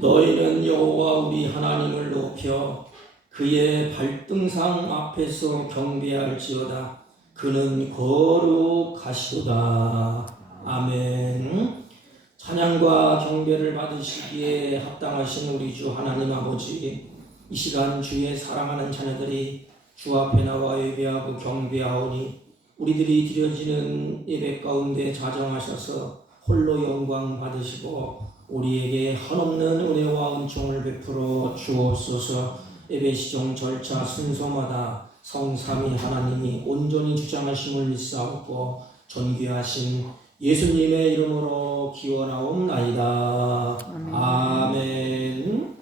너희는 여호와 우리 하나님을 높여 그의 발등상 앞에서 경배할지어다. 그는 거룩하시도다. 아멘. 찬양과 경배를 받으시기에 합당하신 우리 주 하나님 아버지, 이 시간 주의 사랑하는 자녀들이 주 앞에 나와 예배하고 경배하오니 우리들이 드려지는 예배 가운데 자정하셔서 홀로 영광 받으시고 우리에게 한없는 은혜와 은총을 베풀어 주옵소서. 예배 시종 절차 순서마다 성삼위 하나님이 온전히 주장하심을 믿사옵고 존귀하신 예수님의 이름으로 기원하옵나이다. 아멘.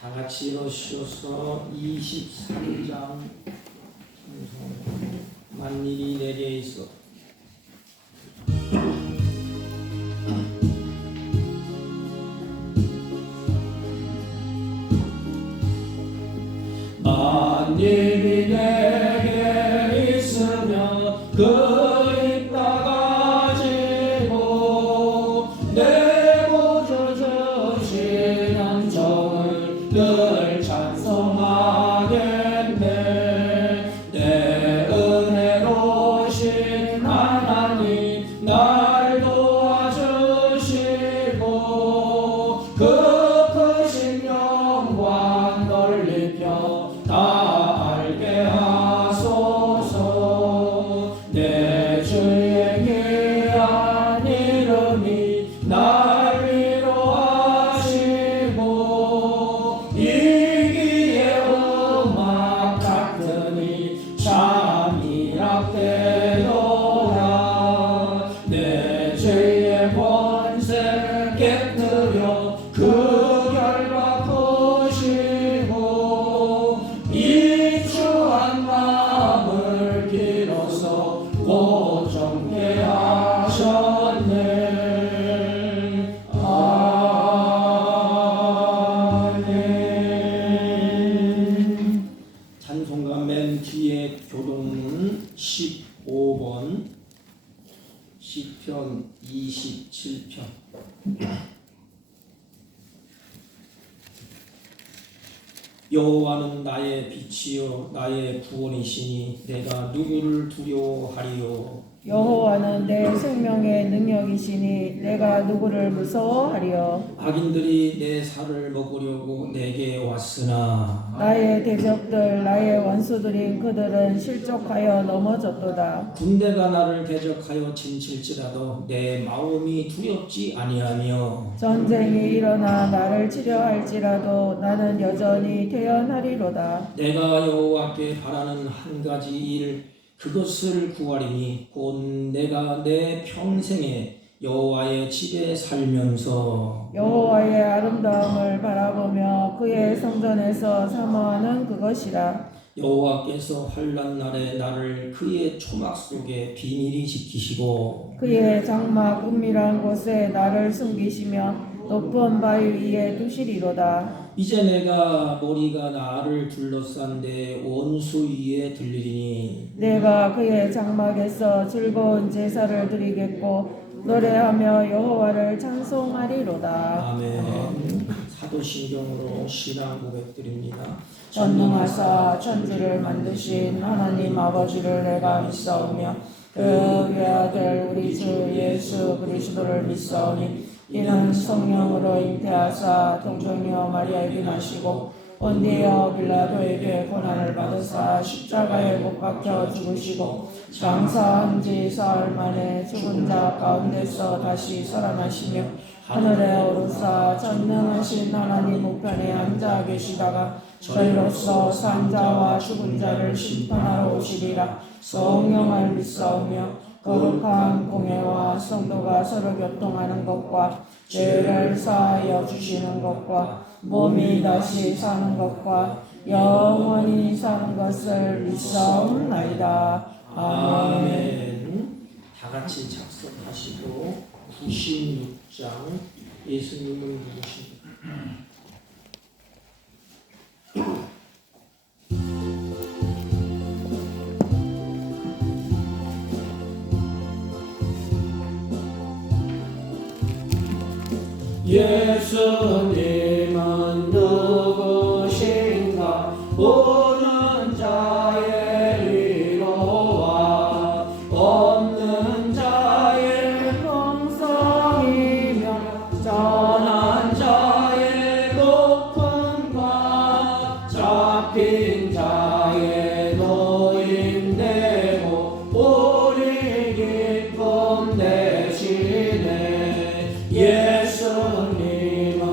다 같이 일어서서 23장 만일이 내게 있어 만일이 내게 있으면 그 입 다가지고 내 구주 주신 은총을 늘 찬송하겠네. 내 은혜로우신 하나님 날 도와주시고 그 크신 영광 넓히며 다 알게 하소서. 내 주의 귀한 이름이 날 위로하시고 이기의 음악 같으니 참 이락되도다. 내 죄의 권세 깨뜨려 그 결박 푸시고 이추한 마음을 빌어서 곧 정케 하셨네. 아멘. 찬송가 맨 뒤에 교동은 15번 시편 27편. 여호와는 나의 빛이요 나의 구원이시니 내가 누구를 두려워하리요. 여호와는 내 생명의 능력이시니 내가 누구를 무서워하리요. 악인들이 내 살을 먹으려고 내게 왔으나 나의 대적들 나의 원수들인 그들은 실족하여 넘어졌도다. 군대가 나를 대적하여 진칠지라도 내 마음이 두렵지 아니하며 전쟁이 일어나 나를 치려할지라도 나는 여전히 태연하리로다. 내가 여호와께 바라는 한 가지 일 그것을 구하리니 곧 내가 내 평생에 여호와의 집에 살면서 여호와의 아름다움을 바라보며 그의 성전에서 사모하는 그것이라. 여호와께서 환난 날에 나를 그의 초막 속에 비밀히 지키시고 그의 장막 은밀한 곳에 나를 숨기시며 높은 바위 위에 두시리로다. 이제 내가 머리가 나를 둘러싼 내 원수 위에 들리리니 내가 그의 장막에서 즐거운 제사를 드리겠고 노래하며 여호와를 찬송하리로다. 아멘. 사도신경으로 신앙 고백드립니다. 전능하사 천지를 만드신 하나님 아버지를 내가 믿사오며 그 외아들 우리 주 예수 그리스도를 믿사오니 이는 성령으로 잉태하사 동정녀 마리아에게 나시고 본디오 빌라도에게 고난을 받으사 십자가에 못 박혀 죽으시고 장사한 지 사흘 만에 죽은 자 가운데서 다시 살아나시며 하늘에 오르사 전능하신 하나님 우편에 앉아 계시다가 저희로서 산 자와 죽은 자를 심판하러 오시리라. 성령을 믿사오며 거룩한 공예와 성도가 서로 교통하는 것과 죄를 사하여 주시는 것과 몸이 다시 사는 것과 영원히 사는 것을 믿사옵나이다. 아멘. 다 같이 작성하시고 96장 예수님은 누구십니까? 예수님은 누구신가? 보는 자의 위로와 없는 자의 성성이며 전한 자의 높음과 잡힌 자의 노임되고 우리 기쁨 되시네. 예수님은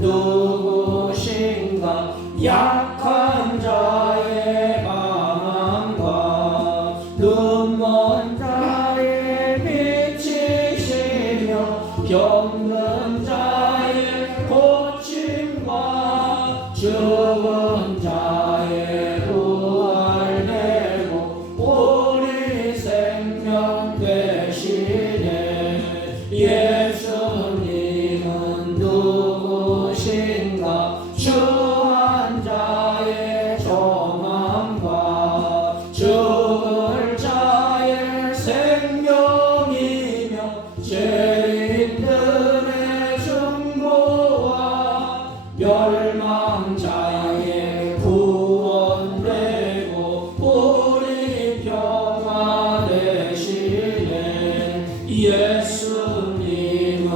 누구신가? 약한 자의 방황과 눈먼 자의 빛이시며 병든 자의 고침과 죽은 자의 부활되고 우리 생명 되시네. 예수님은 누구신가? 주한 자의 소망과 죽을 자의 생명이며 죄인들의 중보와 멸망자의 구원되고 우리 평화 되시네. 예수님은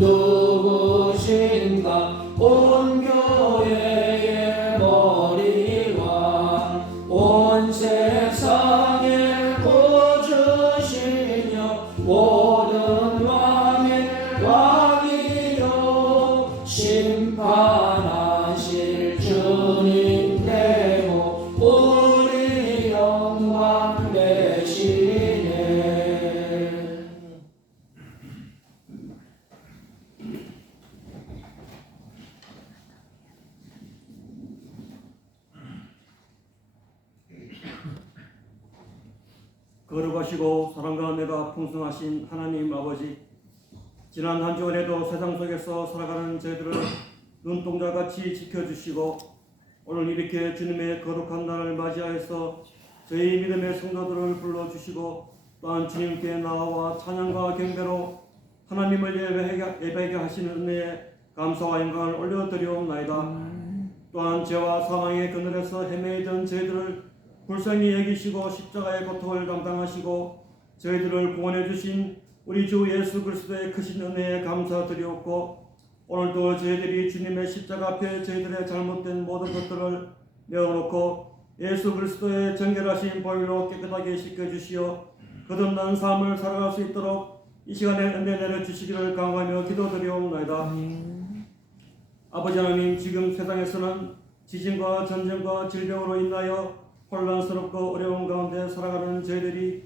누구신가? 온 교회의 머리와 온 세상의 구주시며 모든 왕의 왕이요 심판하실 주님 되고 우리 영광 되시네. 거룩하시고 사랑과 은혜가 풍성하신 하나님 아버지, 지난 한 주간에도 세상 속에서 살아가는 저희들을 눈동자같이 지켜주시고 오늘 이렇게 주님의 거룩한 날을 맞이하여서 저희 믿음의 성도들을 불러주시고 또한 주님께 나와 찬양과 경배로 하나님을 예배하게 하시는 은혜에 감사와 영광을 올려드리옵나이다. 또한 죄와 사망의 그늘에서 헤매이던 저희들을 불쌍히 여기시고 십자가의 고통을 감당하시고 저희들을 구원해 주신 우리 주 예수 그리스도의 크신 은혜에 감사드리옵고, 오늘도 저희들이 주님의 십자가 앞에 저희들의 잘못된 모든 것들을 내어놓고 예수 그리스도의 정결하신 보혈로 깨끗하게 씻겨주시어 거듭난 삶을 살아갈 수 있도록 이 시간에 은혜 내려주시기를 강구하며 기도드리옵나이다. 아버지 하나님, 지금 세상에서는 지진과 전쟁과 질병으로 인하여 혼란스럽고 어려운 가운데 살아가는 저희들이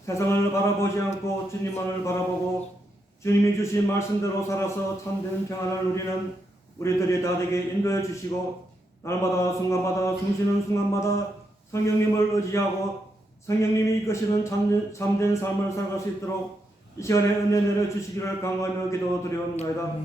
세상을 바라보지 않고 주님만을 바라보고 주님이 주신 말씀대로 살아서 참된 평안을 누리는 우리들이 다 되게 인도해 주시고, 날마다 순간마다 숨쉬는 순간마다 성령님을 의지하고 성령님이 이끄시는 참된 삶을 살아갈 수 있도록 이 시간에 은혜 내려주시기를 강구하며 기도드리옵나이다.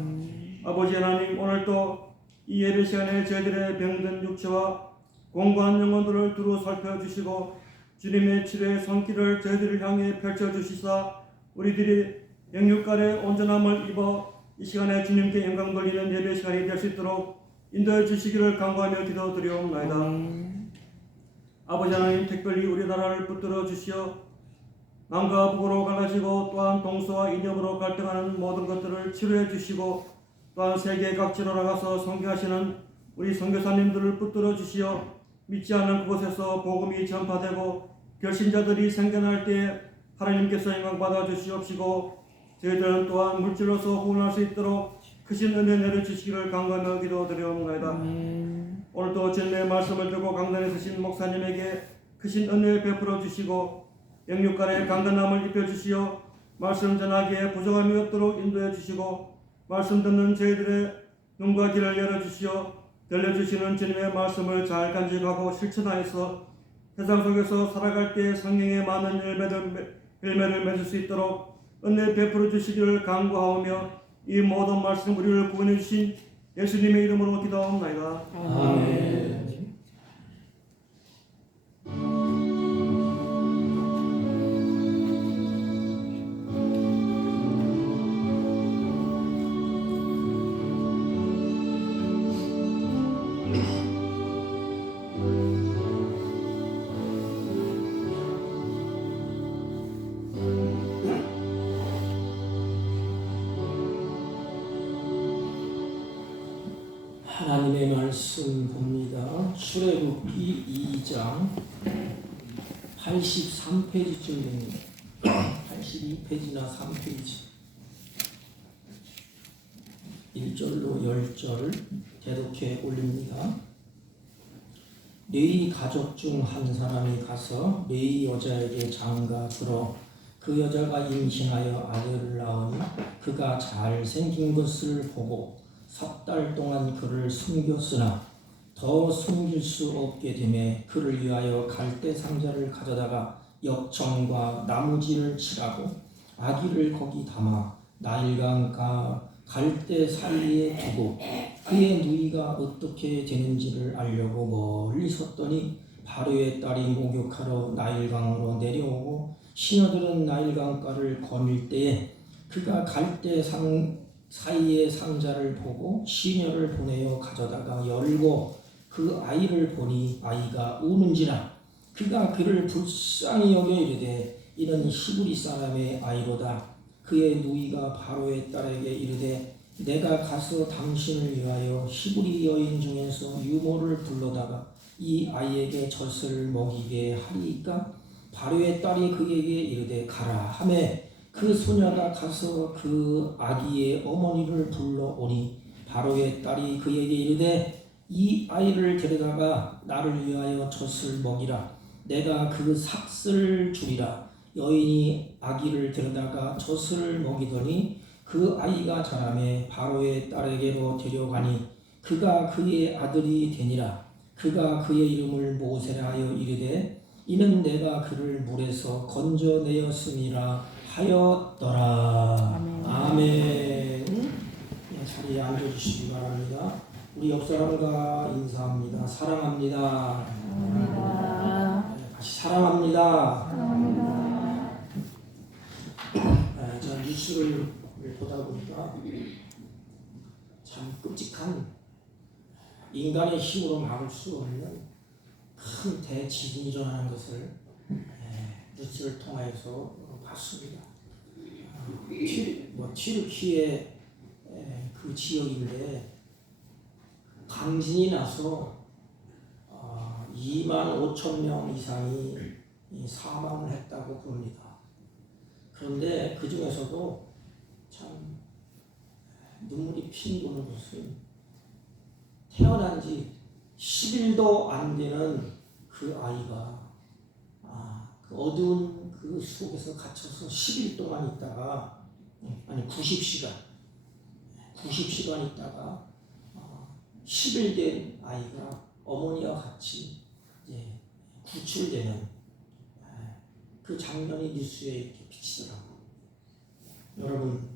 아버지 하나님, 오늘도 이 예배 시간에 저희들의 병든 육체와 공고한 영혼들을 두루 살펴주시고 주님의 치료의 손길을 저희들을 향해 펼쳐주시사 우리들이 영육간의 온전함을 입어 이 시간에 주님께 영광 돌리는 예배 시간이 될 수 있도록 인도해 주시기를 간구하며 기도드리옵나이다. 아버지 하나님, 특별히 우리나라를 붙들어 주시어 남과 북으로 갈라지고 또한 동서와 이념으로 갈등하는 모든 것들을 치료해 주시고, 또한 세계 각지로 나가서 선교하시는 우리 선교사님들을 붙들어 주시어 믿지 않는 그곳에서 복음이 전파되고 결신자들이 생겨날 때에 하나님께서 영광 받아 주시옵시고, 저희들은 또한 물질로서 구원할 수 있도록 크신 은혜 내려주시기를 간구하며 기도드리옵나이다. 오늘도 주님의 말씀을 듣고 강단에 서신 목사님에게 크신 은혜 베풀어 주시고 영육간에 강건함을 입혀주시어 말씀 전하기에 부족함이 없도록 인도해 주시고 말씀 듣는 저희들의 눈과 귀를 열어주시어 들려주시는 주님의 말씀을 잘 간직하고 실천하여서 세상 속에서 살아갈 때 성령의 많은 열매를 맺을 수 있도록 은혜 베풀어 주시기를 간구하오며 이 모든 말씀 우리를 구원해 주신 예수님의 이름으로 기도하옵나이다. 아멘. 하나님의 말씀 봅니다. 출애굽기 2장 83페이지쯤 됩니다. 82페이지나 3페이지 1절로 10절 대독해 올립니다. 레위 가족 중 한 사람이 가서 레위 여자에게 장가 들어 그 여자가 임신하여 아들을 낳으니 그가 잘생긴 것을 보고 석 달 동안 그를 숨겼으나 더 숨길 수 없게 되매 그를 위하여 갈대 상자를 가져다가 역청과 나무질을 칠하고 아기를 거기 담아 나일강과 갈대 사이에 두고 그의 누이가 어떻게 되는지를 알려고 멀리 섰더니 바로의 딸이 목욕하러 나일강으로 내려오고 시녀들은 나일강가를 거닐 때에 그가 갈대 사이의 상자를 보고 시녀를 보내어 가져다가 열고 그 아이를 보니 아이가 우는지라 그가 그를 불쌍히 여겨 이르되 이는 히브리 사람의 아이로다. 그의 누이가 바로의 딸에게 이르되 내가 가서 당신을 위하여 히브리 여인 중에서 유모를 불러다가 이 아이에게 젖을 먹이게 하리이까. 바로의 딸이 그에게 이르되 가라 하매 그 소녀가 가서 그 아기의 어머니를 불러오니 바로의 딸이 그에게 이르되 이 아이를 데려다가 나를 위하여 젖을 먹이라. 내가 그 삭슬 주리라. 여인이 아기를 데려다가 젖을 먹이더니 그 아이가 자라매 바로의 딸에게로 데려가니 그가 그의 아들이 되니라. 그가 그의 이름을 모세라 하여 이르되 이는 내가 그를 물에서 건져내었음이라 하였더라. 아멘. 자리에 앉아주시기 바랍니다. 우리 옆 사람과 인사합니다. 사랑합니다. 다시 사랑합니다. 저 뉴스를 보다 보니까 참 끔찍한 인간의 힘으로 막을 수 없는 큰 대지진이 일어나는 것을 뉴스를 통해서 봤습니다. 튀르키예 그 지역인데 강진이 나서 2만 5천 명 이상이 사망을 했다고 그럽니다. 그런데 그 중에서도 참 눈물이 핑 도는 것은 태어난 지 10일도 안 되는 그 아이가 그 어두운 그 속에서 갇혀서 10일 동안 있다가 90시간 있다가 10일 된 아이가 어머니와 같이 이제 구출되는 그 장면이 뉴스에 이렇게 비치더라고요. 여러분,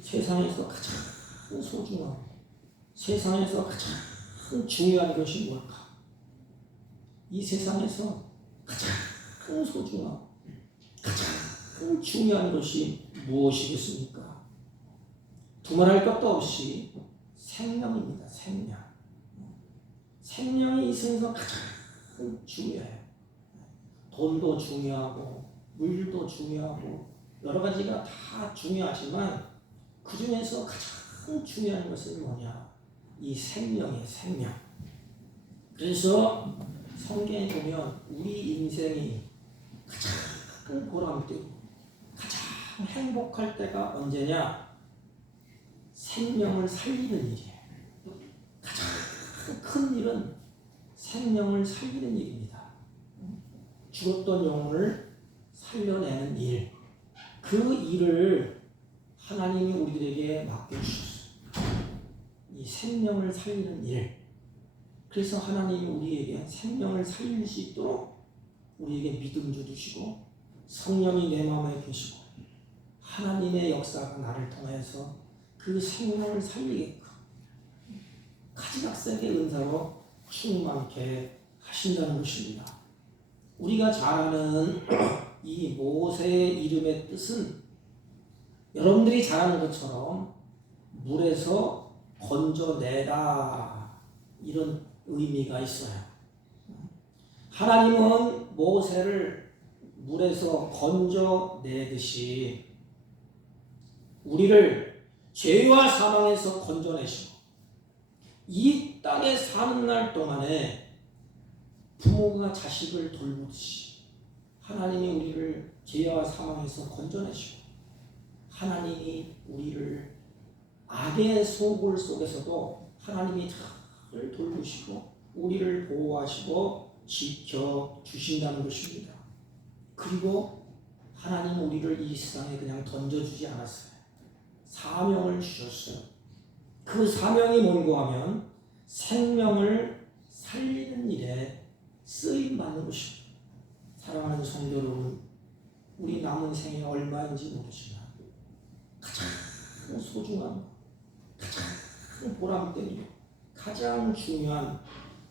세상에서 가장 소중하고 세상에서 가장 중요한 것이 뭘까? 이 세상에서 가장 소중하고 가장 중요한 것이 무엇이겠습니까? 두말할 것도 없이 생명입니다. 생명이 이 세상에서 가장 중요해요. 돈도 중요하고 물도 중요하고 여러 가지가 다 중요하지만 그 중에서 가장 중요한 것은 뭐냐? 이 생명이에요. 생명. 그래서 성경에 보면 우리 인생이 가장 보람되고 가장 행복할 때가 언제냐? 생명을 살리는 일이에요. 가장 큰 일은 생명을 살리는 일입니다. 죽었던 영혼을 살려내는 일, 그 일을 하나님이 우리들에게 맡겨주셨어요. 이 생명을 살리는 일. 그래서 하나님이 우리에게 생명을 살릴 수 있도록 우리에게 믿음 주시고 성령이 내 마음에 계시고 하나님의 역사가 나를 통해서 그 생명을 살리게끔 가지각색의 은사로 충만케 하신다는 것입니다. 우리가 잘 아는 이 모세의 이름의 뜻은 여러분들이 잘 아는 것처럼 물에서 건져내다 이런 의미가 있어요. 하나님은 모세를 물에서 건져내듯이 우리를 죄와 사망에서 건져내시고 이 땅에 사는 날 동안에 부모가 자식을 돌보듯이 하나님이 우리를 죄와 사망에서 건져내시고 하나님이 우리를 악의 소굴 속에서도 하나님이 잘 돌보시고 우리를 보호하시고 지켜주신다는 것입니다. 그리고 하나님은 우리를 이 세상에 그냥 던져주지 않았어요. 사명을 주셨어요. 그 사명이 뭔고 하면 생명을 살리는 일에 쓰임받는 것입니다. 사랑하는 성도 여러분, 우리 남은 생에 얼마인지 모르지만 가장 소중한, 가장 보람된 일, 가장 중요한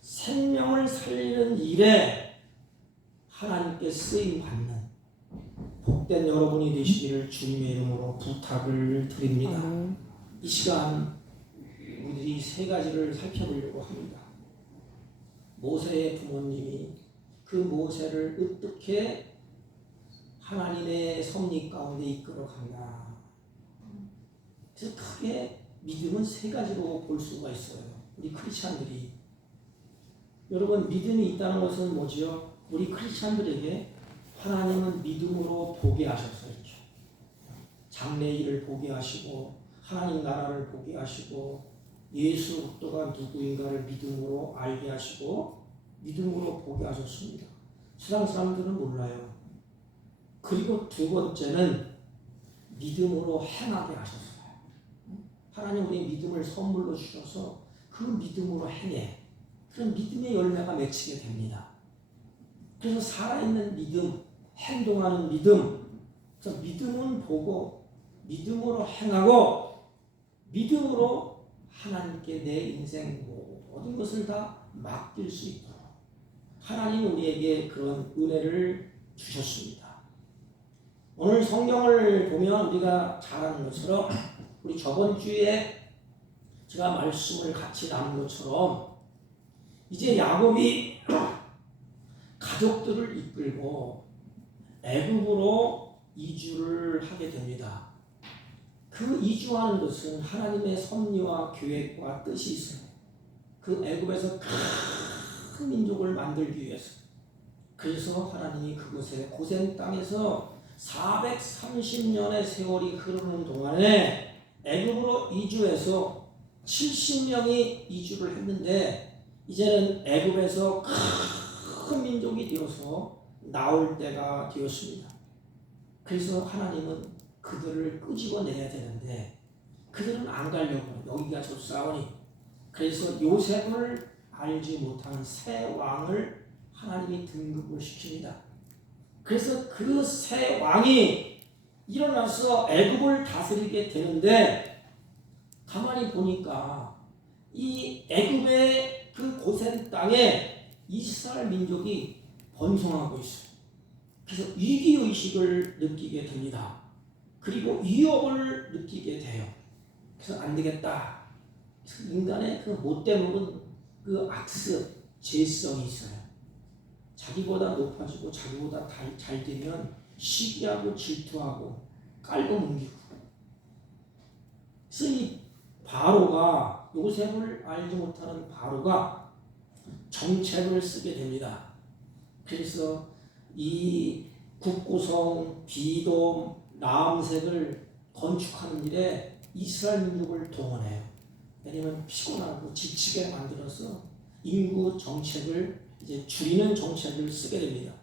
생명을 살리는 일에 하나님께 쓰임받는 복된 여러분이 되시기를 주님의 이름으로 부탁을 드립니다. 이 시간 우리들이 세 가지를 살펴보려고 합니다. 모세의 부모님이 그 모세를 어떻게 하나님의 섭리 가운데 이끌어갔나. 그래서 크게 믿음은 세 가지로 볼 수가 있어요. 우리 크리스찬들이. 여러분, 믿음이 있다는 것은 뭐지요? 우리 크리스찬들에게 하나님은 믿음으로 보게 하셨어요. 장래 일을 보게 하시고 하나님 나라를 보게 하시고 예수 그리스도가 누구인가를 믿음으로 알게 하시고 믿음으로 보게 하셨습니다. 세상 사람들은 몰라요. 그리고 두 번째는 믿음으로 행하게 하셨어요. 하나님 우리 믿음을 선물로 주셔서 그 믿음으로 행해. 그런 믿음의 열매가 맺히게 됩니다. 그래서 살아있는 믿음, 행동하는 믿음, 그래서 믿음은 보고 믿음으로 행하고 믿음으로 하나님께 내 인생 모든 것을 다 맡길 수 있도록 하나님 우리에게 그런 은혜를 주셨습니다. 오늘 성경을 보면 우리가 잘 아는 것처럼 우리 저번 주에 제가 말씀을 같이 나눈 것처럼 이제 야곱이 가족들을 이끌고 애굽으로 이주를 하게 됩니다. 그 이주하는 것은 하나님의 섭리와 계획과 뜻이 있어요. 그 애굽에서 큰 민족을 만들기 위해서. 그래서 하나님이 그곳에 고센 땅에서 430년의 세월이 흐르는 동안에 애굽으로 이주해서 70명이 이주를 했는데 이제는 애굽에서 큰 민족이 되어서 나올 때가 되었습니다. 그래서 하나님은 그들을 끄집어내야 되는데 그들은 안 가려고 여기가 좋사오니 그래서 요셉을 알지 못하는 새 왕을 하나님이 등극을 시킵니다. 그래서 그 새 왕이 일어나서 애굽을 다스리게 되는데 가만히 보니까 이 애굽의 그 고센 땅에 이스라엘 민족이 번성하고 있어요. 그래서 위기의식을 느끼게 됩니다. 그리고 위협을 느끼게 돼요. 그래서 안 되겠다. 그래서 인간의 그 못돼 먹은 그 악습, 죄성이 있어요. 자기보다 높아지고 자기보다 잘 되면 시기하고 질투하고 깔고 뭉기고. 그래서 이 바로가 요셉을 알지 못하는 바로가 정책을 쓰게 됩니다. 그래서 이 국구성, 비돔, 라암색을 건축하는 일에 이스라엘 민족을 동원해요. 왜냐하면 피곤하고 지치게 만들어서 인구 정책을 이제 줄이는 정책을 쓰게 됩니다.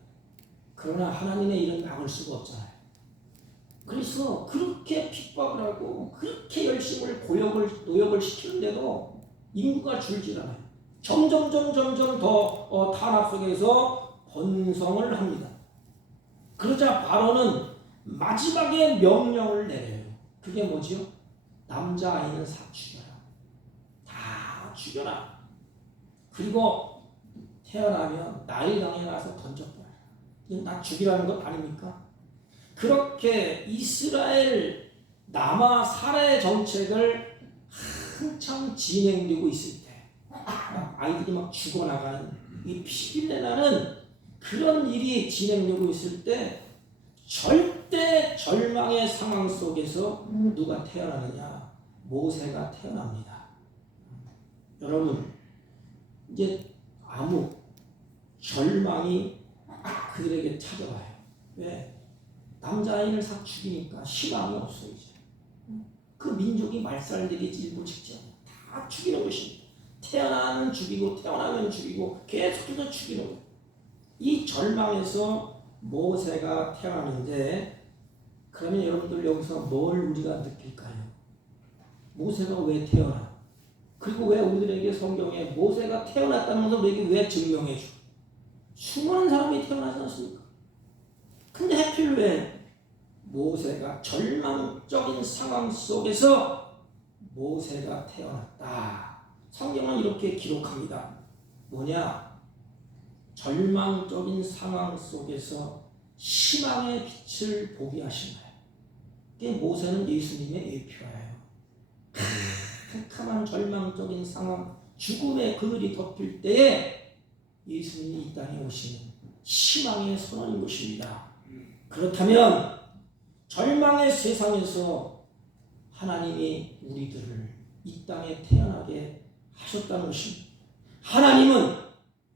그러나 하나님의 일은 막을 수가 없잖아요. 그래서 그렇게 핍박을 하고 그렇게 열심을 노역을 시키는데도 인구가 줄질 않아요. 점점 더 탄압 속에서 번성을 합니다. 그러자 바로는 마지막에 명령을 내려요. 그게 뭐지요? 남자아이는 다 죽여라. 다 죽여라. 그리고 태어나면 나일강에 가서 던져버려라. 이건 다 죽이라는 것 아닙니까? 그렇게 이스라엘 남아 살해 정책을 한참 진행되고 있을 때 아이들이 막 죽어나가는 이 피비린내 나는 그런 일이 진행되고 있을 때 절대 절망의 상황 속에서 누가 태어나느냐? 모세가 태어납니다. 여러분 이제 아무 절망이 그들에게 찾아와요. 왜? 남자아이를 다 죽이니까 희망이 없어 이제. 그 민족이 말살되기 일부 직전 다 죽이는 것입니다. 태어나면 죽이고 태어나면 죽이고 계속해서 죽이는 거예요. 이 절망에서 모세가 태어나는데 그러면 여러분들 여기서 뭘 우리가 느낄까요? 모세가 왜 태어나? 그리고 왜 우리들에게 성경에 모세가 태어났다는 것을 우리에게 왜 증명해 줘? 수많은 사람이 태어나지 않습니까? 근데 하필 왜 모세가 절망적인 상황 속에서 모세가 태어났다. 성경은 이렇게 기록합니다. 뭐냐? 절망적인 상황 속에서 희망의 빛을 보게 하신 거예요. 그게 모세는 예수님의 예표예요. 캄캄한 절망적인 상황, 죽음의 그늘이 덮일 때에 예수님이 이 땅에 오시는 희망의 선언인 것입니다. 그렇다면 절망의 세상에서 하나님이 우리들을 이 땅에 태어나게 하셨다는 것입니다. 하나님은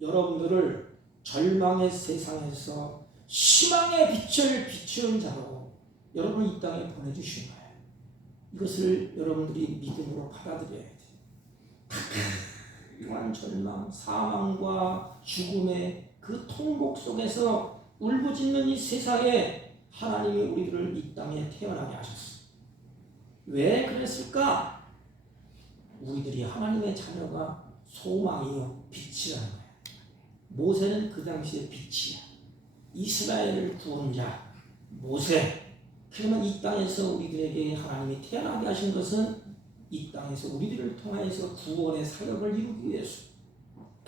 여러분들을 절망의 세상에서 희망의 빛을 비추는 자로 여러분을 이 땅에 보내주신 거예요. 이것을 여러분들이 믿음으로 받아들여야 돼요. 또한 절망, 사망과 죽음의 그 통곡 속에서 울부짖는 이 세상에 하나님이 우리들을 이 땅에 태어나게 하셨어요. 왜 그랬을까? 우리들이 하나님의 자녀가 소망이요 빛이라는 거예요. 모세는 그 당시의 빛이야. 이스라엘을 구원 자 모세. 그러면 이 땅에서 우리들에게 하나님이 태어나게 하신 것은 이 땅에서 우리들을 통하여서 구원의 사역을 이루기 위해서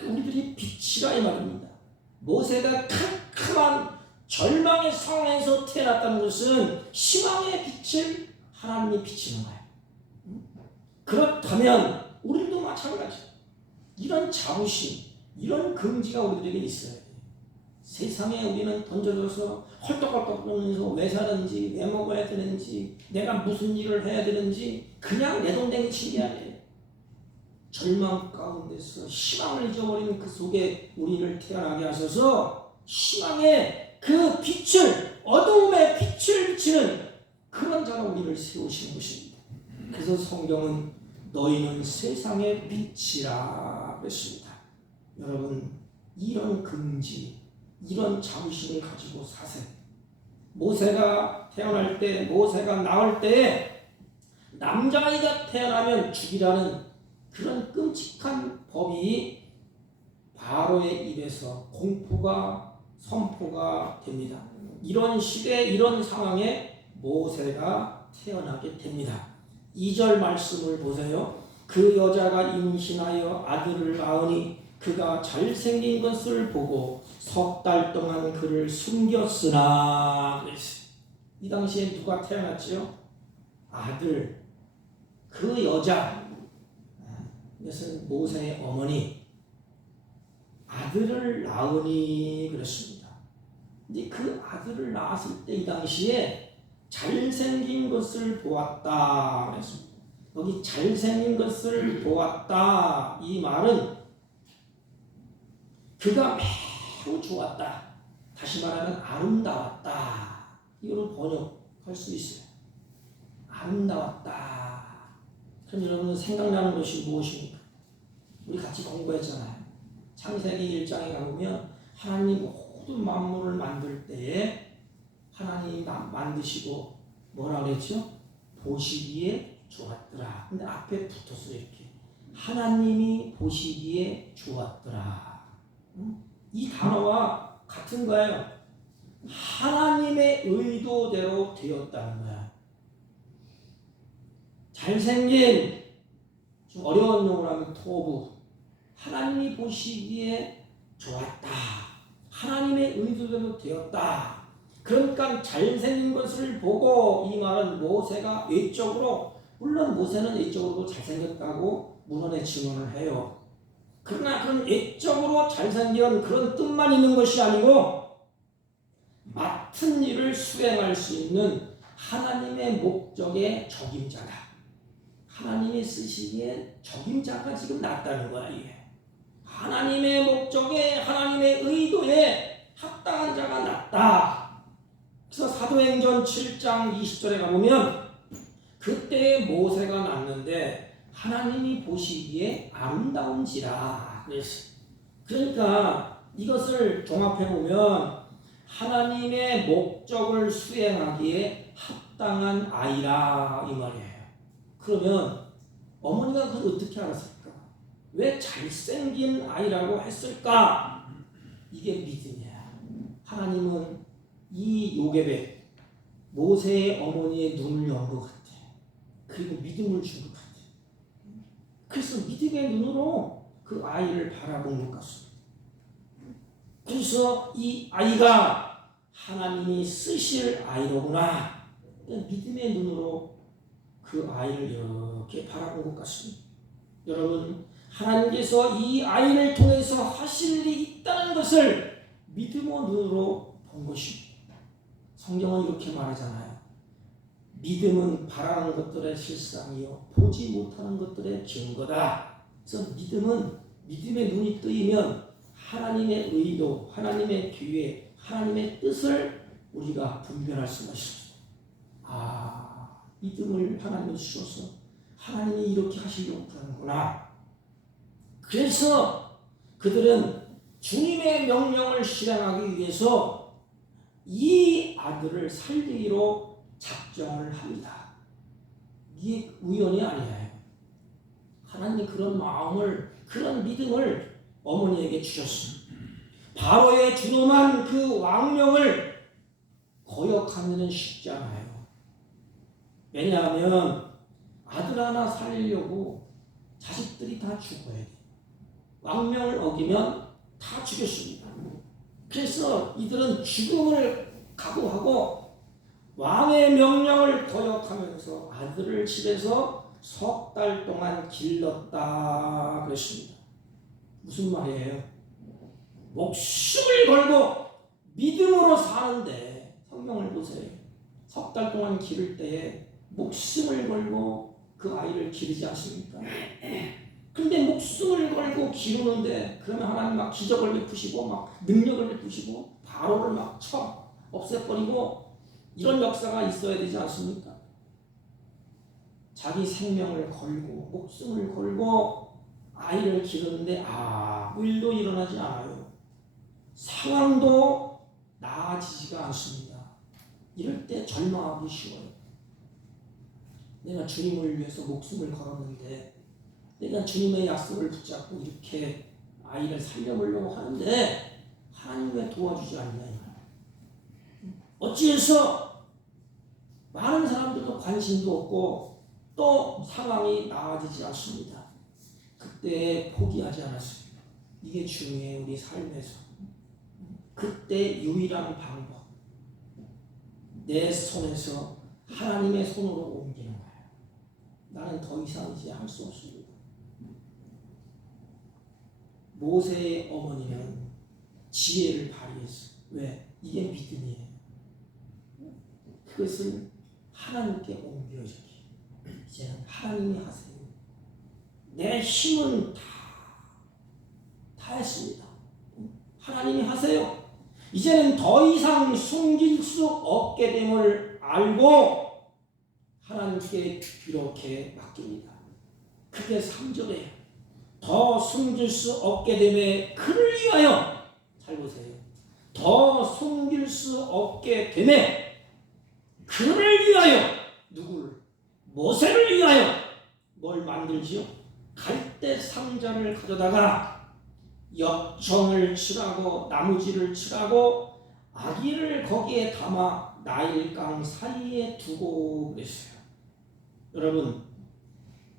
우리들이 빛이라 이 말입니다. 모세가 캄캄한 절망의 상황에서 태어났다는 것은 희망의 빛을 하나님이 비치는 거예요. 그렇다면 우리도 마찬가지. 이런 자부심, 이런 긍지가 우리들에게 있어야 돼요. 세상에 우리는 던져져서 헐떡헐떡 거리면서 왜 사는지, 왜 먹어야 되는지, 내가 무슨 일을 해야 되는지 그냥 내동댕이 게 아니에요. 절망 가운데서 희망을 잊어버리는 그 속에 우리를 태어나게 하셔서 희망의 그 빛을, 어두움의 빛을 비치는 그런 자로 우리를 세우시는 것입니다. 그래서 성경은 너희는 세상의 빛이라 그랬습니다. 여러분 이런 긍지, 이런 자부심을 가지고 사세요. 모세가 태어날 때, 모세가 나올 때에 남자아이가 태어나면 죽이라는 그런 끔찍한 법이 바로의 입에서 공포가 선포가 됩니다. 이런 시대, 이런 상황에 모세가 태어나게 됩니다. 2절 말씀을 보세요. 그 여자가 임신하여 아들을 낳으니 그가 잘생긴 것을 보고 석 달 동안 그를 숨겼으나. 이 당시에 누가 태어났지요? 아들. 그 여자, 이것은 모세의 어머니, 아들을 낳으니 그랬습니다. 근데 그 아들을 낳았을 때 이 당시에 잘생긴 것을 보았다 그랬습니다. 여기 잘생긴 것을 보았다, 이 말은 그가 매우 좋았다, 다시 말하면 아름다웠다, 이걸로 번역할 수 있어요. 아름다웠다. 그럼 여러분 생각나는 것이 무엇입니까? 우리 같이 공부했잖아요. 창세기 1장에 가보면 하나님이 모든 모든 만물을 만들 때에 하나님이 만드시고 뭐라 그랬죠? 보시기에 좋았더라. 근데 앞에 붙었어요. 이렇게 하나님이 보시기에 좋았더라. 이 단어와 같은 거예요. 하나님의 의도대로 되었다는 거야. 잘생긴, 좀 어려운 용어로 하면 토부, 하나님이 보시기에 좋았다. 하나님의 의도대로 되었다. 그러니까 잘생긴 것을 보고, 이 말은 모세가 외적으로, 물론 모세는 외적으로 잘생겼다고 문헌에 증언을 해요. 그러나 그런 외적으로 잘생긴 그런 뜻만 있는 것이 아니고 맡은 일을 수행할 수 있는 하나님의 목적의 적임자다. 하나님이 쓰시기에 적임자가 지금 났다는 거야. 이게 하나님의 목적에, 하나님의 의도에 합당한 자가 났다. 그래서 사도행전 7장 20절에 가보면 그때 모세가 났는데 하나님이 보시기에 아름다운지라 그랬어요. 그러니까 이것을 종합해보면 하나님의 목적을 수행하기에 합당한 아이라 이 말이에요. 그러면 어머니가 그걸 어떻게 알았을까? 왜 잘생긴 아이라고 했을까? 이게 믿음이야. 하나님은 이 요게벳 모세의 어머니의 눈을 연 것 같아. 그리고 믿음을 준 것 같아. 그래서 믿음의 눈으로 그 아이를 바라본 것 같습니다. 그래서 이 아이가 하나님이 쓰실 아이로구나. 믿음의 눈으로 그 아이를 이렇게 바라본 것 같습니다. 여러분, 하나님께서 이 아이를 통해서 하실 일이 있다는 것을 믿음의 눈으로 본 것입니다. 성경은 이렇게 말하잖아요. 믿음은 바라는 것들의 실상이요 보지 못하는 것들의 증거다. 그래서 믿음은 믿음의 눈이 뜨이면 하나님의 의도, 하나님의 계획, 하나님의 뜻을 우리가 분별할 수가 있습니다. 믿음을 하나님이 주셔서 하나님이 이렇게 하시려고 하는구나. 그래서 그들은 주님의 명령을 실행하기 위해서 이 아들을 살리기로 작정을 합니다. 이게 우연이 아니에요. 하나님이 그런 마음을, 그런 믿음을 어머니에게 주셨습니다. 바로의 준엄한 그 왕명을 거역하면 쉽지 않아요. 왜냐하면 아들 하나 살리려고 자식들이 다 죽어야 돼요. 왕명을 어기면 다 죽였습니다. 그래서 이들은 죽음을 각오하고 왕의 명령을 거역하면서 아들을 집에서 석 달 동안 길렀다 그랬습니다. 무슨 말이에요? 목숨을 걸고 믿음으로 사는데, 성경을 보세요. 석 달 동안 기를 때에 목숨을 걸고 그 아이를 기르지 않습니까? 근데 목숨을 걸고 기르는데 그러면 하나님 막 기적을 베푸시고 막 능력을 베푸시고 바로를 막 쳐 없애버리고 이런 역사가 있어야 되지 않습니까? 자기 생명을 걸고 목숨을 걸고 아이를 기르는데 아무 일도 일어나지 않아요. 상황도 나아지지가 않습니다. 이럴 때 절망하기 쉬워요. 내가 주님을 위해서 목숨을 걸었는데, 내가 주님의 약속을 붙잡고 이렇게 아이를 살려보려고 하는데 하나님 왜 도와주지 않냐. 어찌해서 많은 사람들도 관심도 없고 또 상황이 나아지지 않습니다. 그때 포기하지 않았습니다. 이게 중요해요. 우리 삶에서. 그때 유일한 방법, 내 손에서 하나님의 손으로 옮기는 거예요. 나는 더 이상 이제 할 수 없습니다. 모세의 어머니는 지혜를 발휘했어요. 왜? 이게 믿음이에요. 그것을 하나님께 옮겨주기. 이제는 하나님이 하세요. 내 힘은 다 했습니다. 하나님이 하세요. 이제는 더 이상 숨길 수 없게 됨을 알고 하나님께 이렇게 맡깁니다. 그게 3절이에요. 더 숨길 수 없게 됨에 그를 위하여, 잘 보세요. 더 수 없게 되매 그를 위하여 누구를? 모세를 위하여 뭘 만들지요? 갈대 상자를 가져다가 역청을 칠하고 나무질을 칠하고 아기를 거기에 담아 나일강 사이에 두고 그랬어요. 여러분,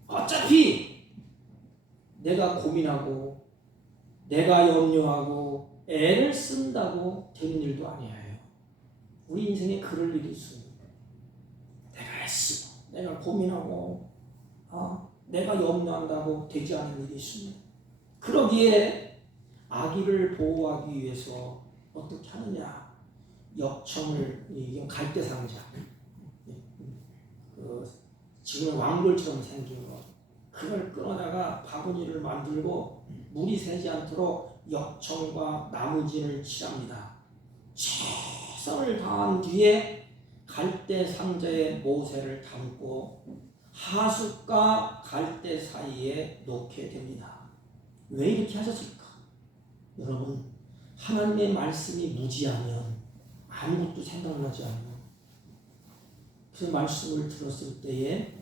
어차피 내가 고민하고 내가 염려하고 애를 쓴다고 되는 일도 아니에요. 우리 인생에 그럴 일이 있습니다. 내가 애쓰고 내가 고민하고 내가 염려한다고 되지 않은 일이 있습니다. 그러기에 아기를 보호하기 위해서 어떻게 하느냐? 역청을, 갈대상자, 지금 왕돌처럼 생긴 거, 그걸 끌어다가 바구니를 만들고 물이 새지 않도록 역청과 나무진을 칠합니다. 최선을 다한 뒤에 갈대 상자에 모세를 담고 하숫과 갈대 사이에 놓게 됩니다. 왜 이렇게 하셨을까? 여러분, 하나님의 말씀이 무지하면 아무것도 생각나지 않아요. 그 말씀을 들었을 때에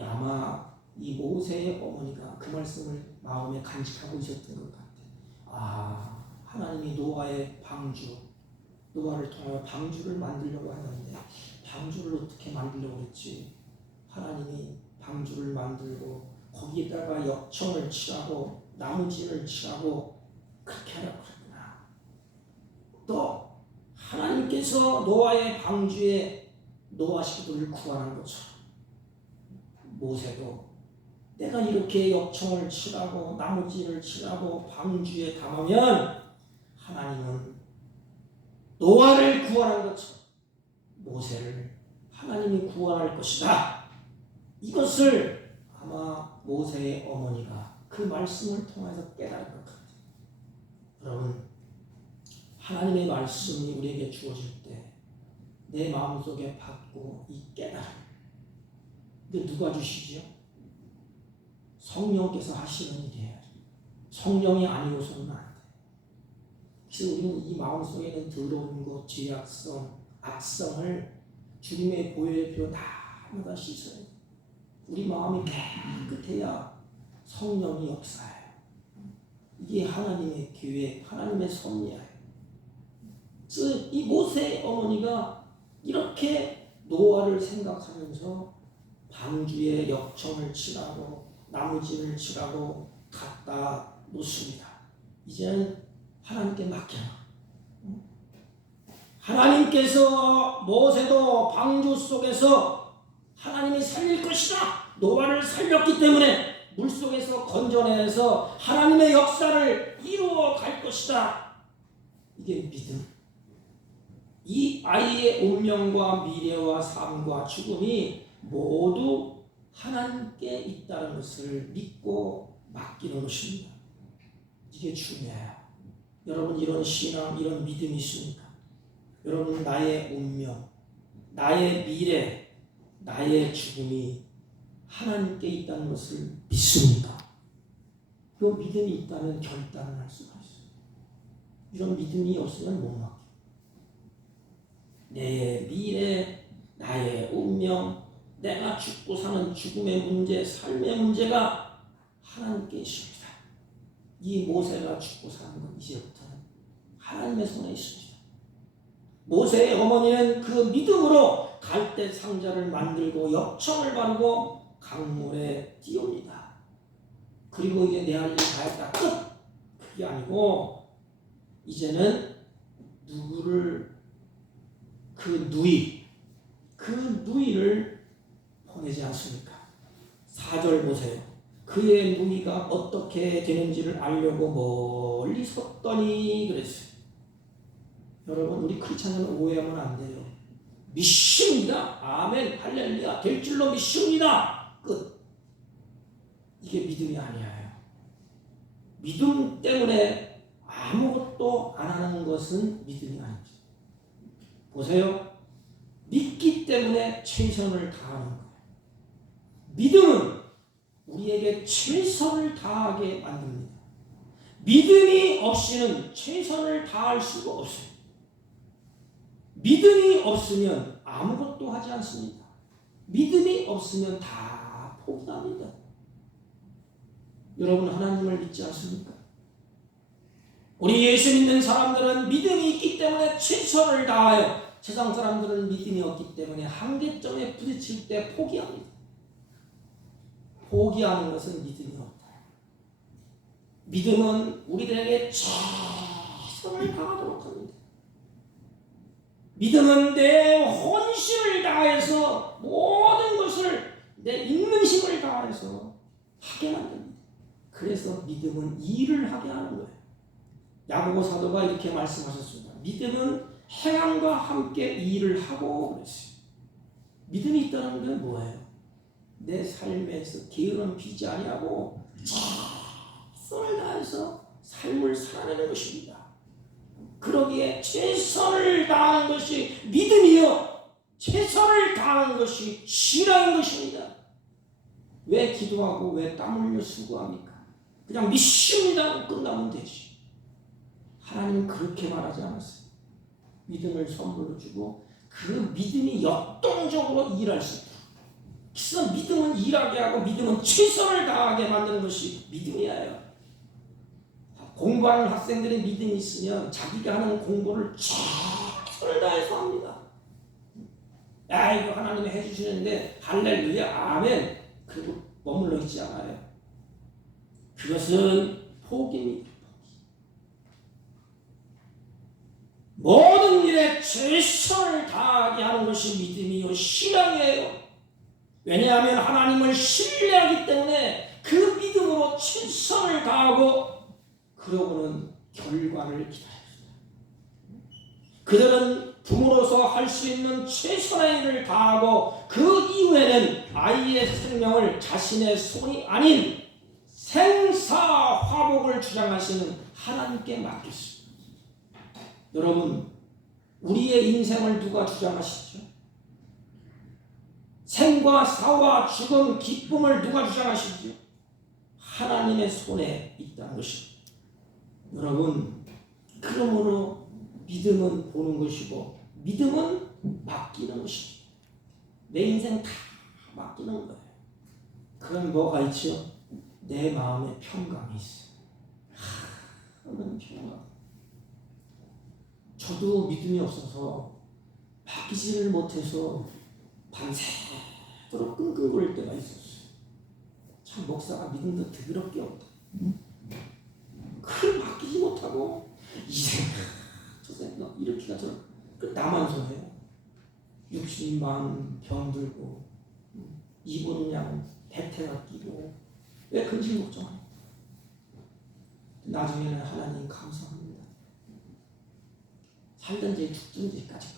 아마 이 모세의 어머니가 그 말씀을 마음에 간직하고 있었던 것 같아요. 하나님이 노아의 방주, 노아를 통하여 방주를 만들려고 하는데 방주를 어떻게 만들려고 했지? 하나님이 방주를 만들고 거기에다가 역청을 칠하고 나무진을 칠하고 그렇게 하라고 그랬구나. 또 하나님께서 노아의 방주에 노아 식구들을 구하는 것처럼 모세도 내가 이렇게 역청을 칠하고 나무진을 칠하고 방주에 담으면 하나님은 노아를 구원한 것처럼 모세를 하나님이 구원할 것이다. 이것을 아마 모세의 어머니가 그 말씀을 통해서 깨달은 것 같아요. 여러분, 하나님의 말씀이 우리에게 주어질 때 내 마음속에 받고 이 깨달음, 이게 누가 주시죠? 성령께서 하시는 일이에요. 성령이 아니고서는 안 돼. 그래서 우리는 이 마음속에는 더러운 것, 죄악성, 악성을 주님의 보혈의 날마다 씻어야 돼. 우리 마음이 깨끗해야 성령이 역사해요. 이게 하나님의 계획, 하나님의 섭리예요. 그래서 이 모세의 어머니가 이렇게 노아를 생각하면서 방주에 역청을 칠하고 나무진을 칠하고 갖다 놓습니다. 이제는 하나님께 맡겨라. 하나님께서 모세도 방주 속에서 하나님이 살릴 것이다. 노아를 살렸기 때문에 물속에서 건져내서 하나님의 역사를 이루어 갈 것이다. 이게 믿음. 이 아이의 운명과 미래와 삶과 죽음이 모두 하나님께 있다는 것을 믿고 맡기는 것입니다. 이게 중요해요. 여러분, 이런 신앙, 이런 믿음이 있습니까? 여러분, 나의 운명, 나의 미래, 나의 죽음이 하나님께 있다는 것을 믿습니까? 그 믿음이 있다면 결단을 할 수가 있어요. 이런 믿음이 없으면 못 맡겨. 내 미래, 나의 운명, 내가 죽고 사는 죽음의 문제, 삶의 문제가 하나님께 있습니다. 이 모세가 죽고 사는 건 이제부터는 하나님의 손에 있습니다. 모세의 어머니는 그 믿음으로 갈대 상자를 만들고 역청을 바르고 강물에 띄웁니다. 그리고 이제 내 할 일 다 했다. 끝! 그게 아니고 이제는 누구를, 그 누이를 보내지 않습니까? 4절 보세요. 그의 누이가 어떻게 되는지를 알려고 멀리 섰더니 그랬어요. 여러분, 우리 크리스찬은 오해하면 안 돼요. 믿습니다. 아멘, 할렐루야, 될 줄로 믿습니다. 끝. 이게 믿음이 아니에요. 믿음 때문에 아무것도 안 하는 것은 믿음이 아니죠. 보세요. 믿기 때문에 최선을 다하는 거예요. 믿음은 우리에게 최선을 다하게 만듭니다. 믿음이 없이는 최선을 다할 수가 없어요. 믿음이 없으면 아무것도 하지 않습니다. 믿음이 없으면 다 포기합니다. 여러분 하나님을 믿지 않습니까? 우리 예수 믿는 사람들은 믿음이 있기 때문에 최선을 다하여, 세상 사람들은 믿음이 없기 때문에 한계점에 부딪힐 때 포기합니다. 포기하는 것은 믿음이 없다. 믿음은 우리들에게 최선을 다하도록 합니다. 믿음은 내 혼신을 다해서 모든 것을 내 있는 힘을 다해서 하게 만듭니다. 그래서 믿음은 일을 하게 하는 거예요. 야고보 사도가 이렇게 말씀하셨습니다. 믿음은 행함과 함께 일을 하고 그랬어요. 믿음이 있다는 게 뭐예요? 내 삶에서 게으름 피지 아니하고 최선을 다해서 삶을 살아내는 것입니다. 그러기에 최선을 다하는 것이 믿음이요, 최선을 다하는 것이 신앙인 것입니다. 왜 기도하고 왜 땀 흘려 수고합니까? 그냥 믿습니다 하고 끝나면 되지. 하나님은 그렇게 말하지 않았어요. 믿음을 선물로 주고 그 믿음이 역동적으로 일할 수 있도록. 그래서 믿음은 일하게 하고 믿음은 최선을 다하게 만드는 것이 믿음이에요. 공부하는 학생들의 믿음이 있으면 자기가 하는 공부를 최선을 다해서 합니다. 야, 이거 하나님이 해주시는데 할렐루야 아멘 그리고 머물러 있지 않아요. 그것은 포기입니다. 모든 일에 최선을 다하게 하는 것이 믿음이요 신앙이에요. 왜냐하면 하나님을 신뢰하기 때문에 그 믿음으로 최선을 다하고 그러고는 결과를 기다립니다. 그들은 부모로서 할 수 있는 최선의 일을 다하고 그 이후에는 아이의 생명을 자신의 손이 아닌 생사화복을 주장하시는 하나님께 맡겼습니다. 여러분, 우리의 인생을 누가 주장하시죠? 생과 사와 죽음, 기쁨을 누가 주장하시죠? 하나님의 손에 있다는 것입니다. 여러분, 그러므로 믿음은 보는 것이고 믿음은 맡기는 것입니다. 내 인생 다 맡기는 거예요. 그럼 뭐가 있죠? 내 마음에 평강이 있어요. 하나님 평강. 저도 믿음이 없어서 맡기지를 못해서 밤새도록 끙끙거릴 때가 있었어요. 참 목사가 믿음도 더럽게 없다. 그걸 맡기지 못하고 이 생각 저 생각 이렇게가 저 나만 손해요. 육신이 마음 병들고 입은 그냥 배태가 끼고 왜 근심 걱정해요? 나중에는 하나님 감사합니다. 살든지 죽든지까지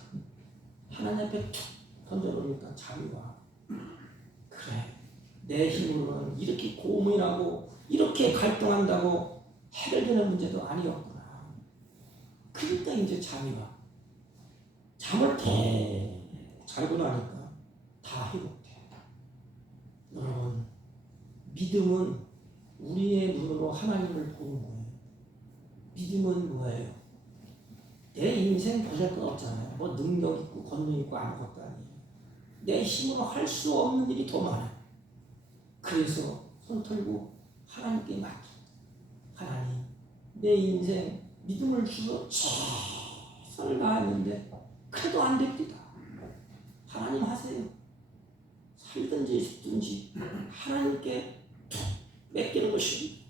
하나님 앞에 툭 던져버리니까 잠이 와. 그래, 내 힘으로는 이렇게 고민하고 이렇게 갈등한다고 해결되는 문제도 아니었구나. 그러니까 이제 잠이 와. 잠을 푹 자고 나니까 다 회복돼. 여러분, 믿음은 우리의 눈으로 하나님을 보는 거예요. 믿음은 뭐예요? 내 인생 보잘 것 없잖아요. 뭐 능력 있고 권능 있고 아무것도 아니에요. 내 힘으로 할 수 없는 일이 더 많아요. 그래서 손 털고 하나님께 맡기. 하나님, 내 인생 믿음을 주서 최선을 다했는데 그래도 안 됩니다. 하나님 하세요. 살든지 죽든지 하나님께 맡기는 것입니다.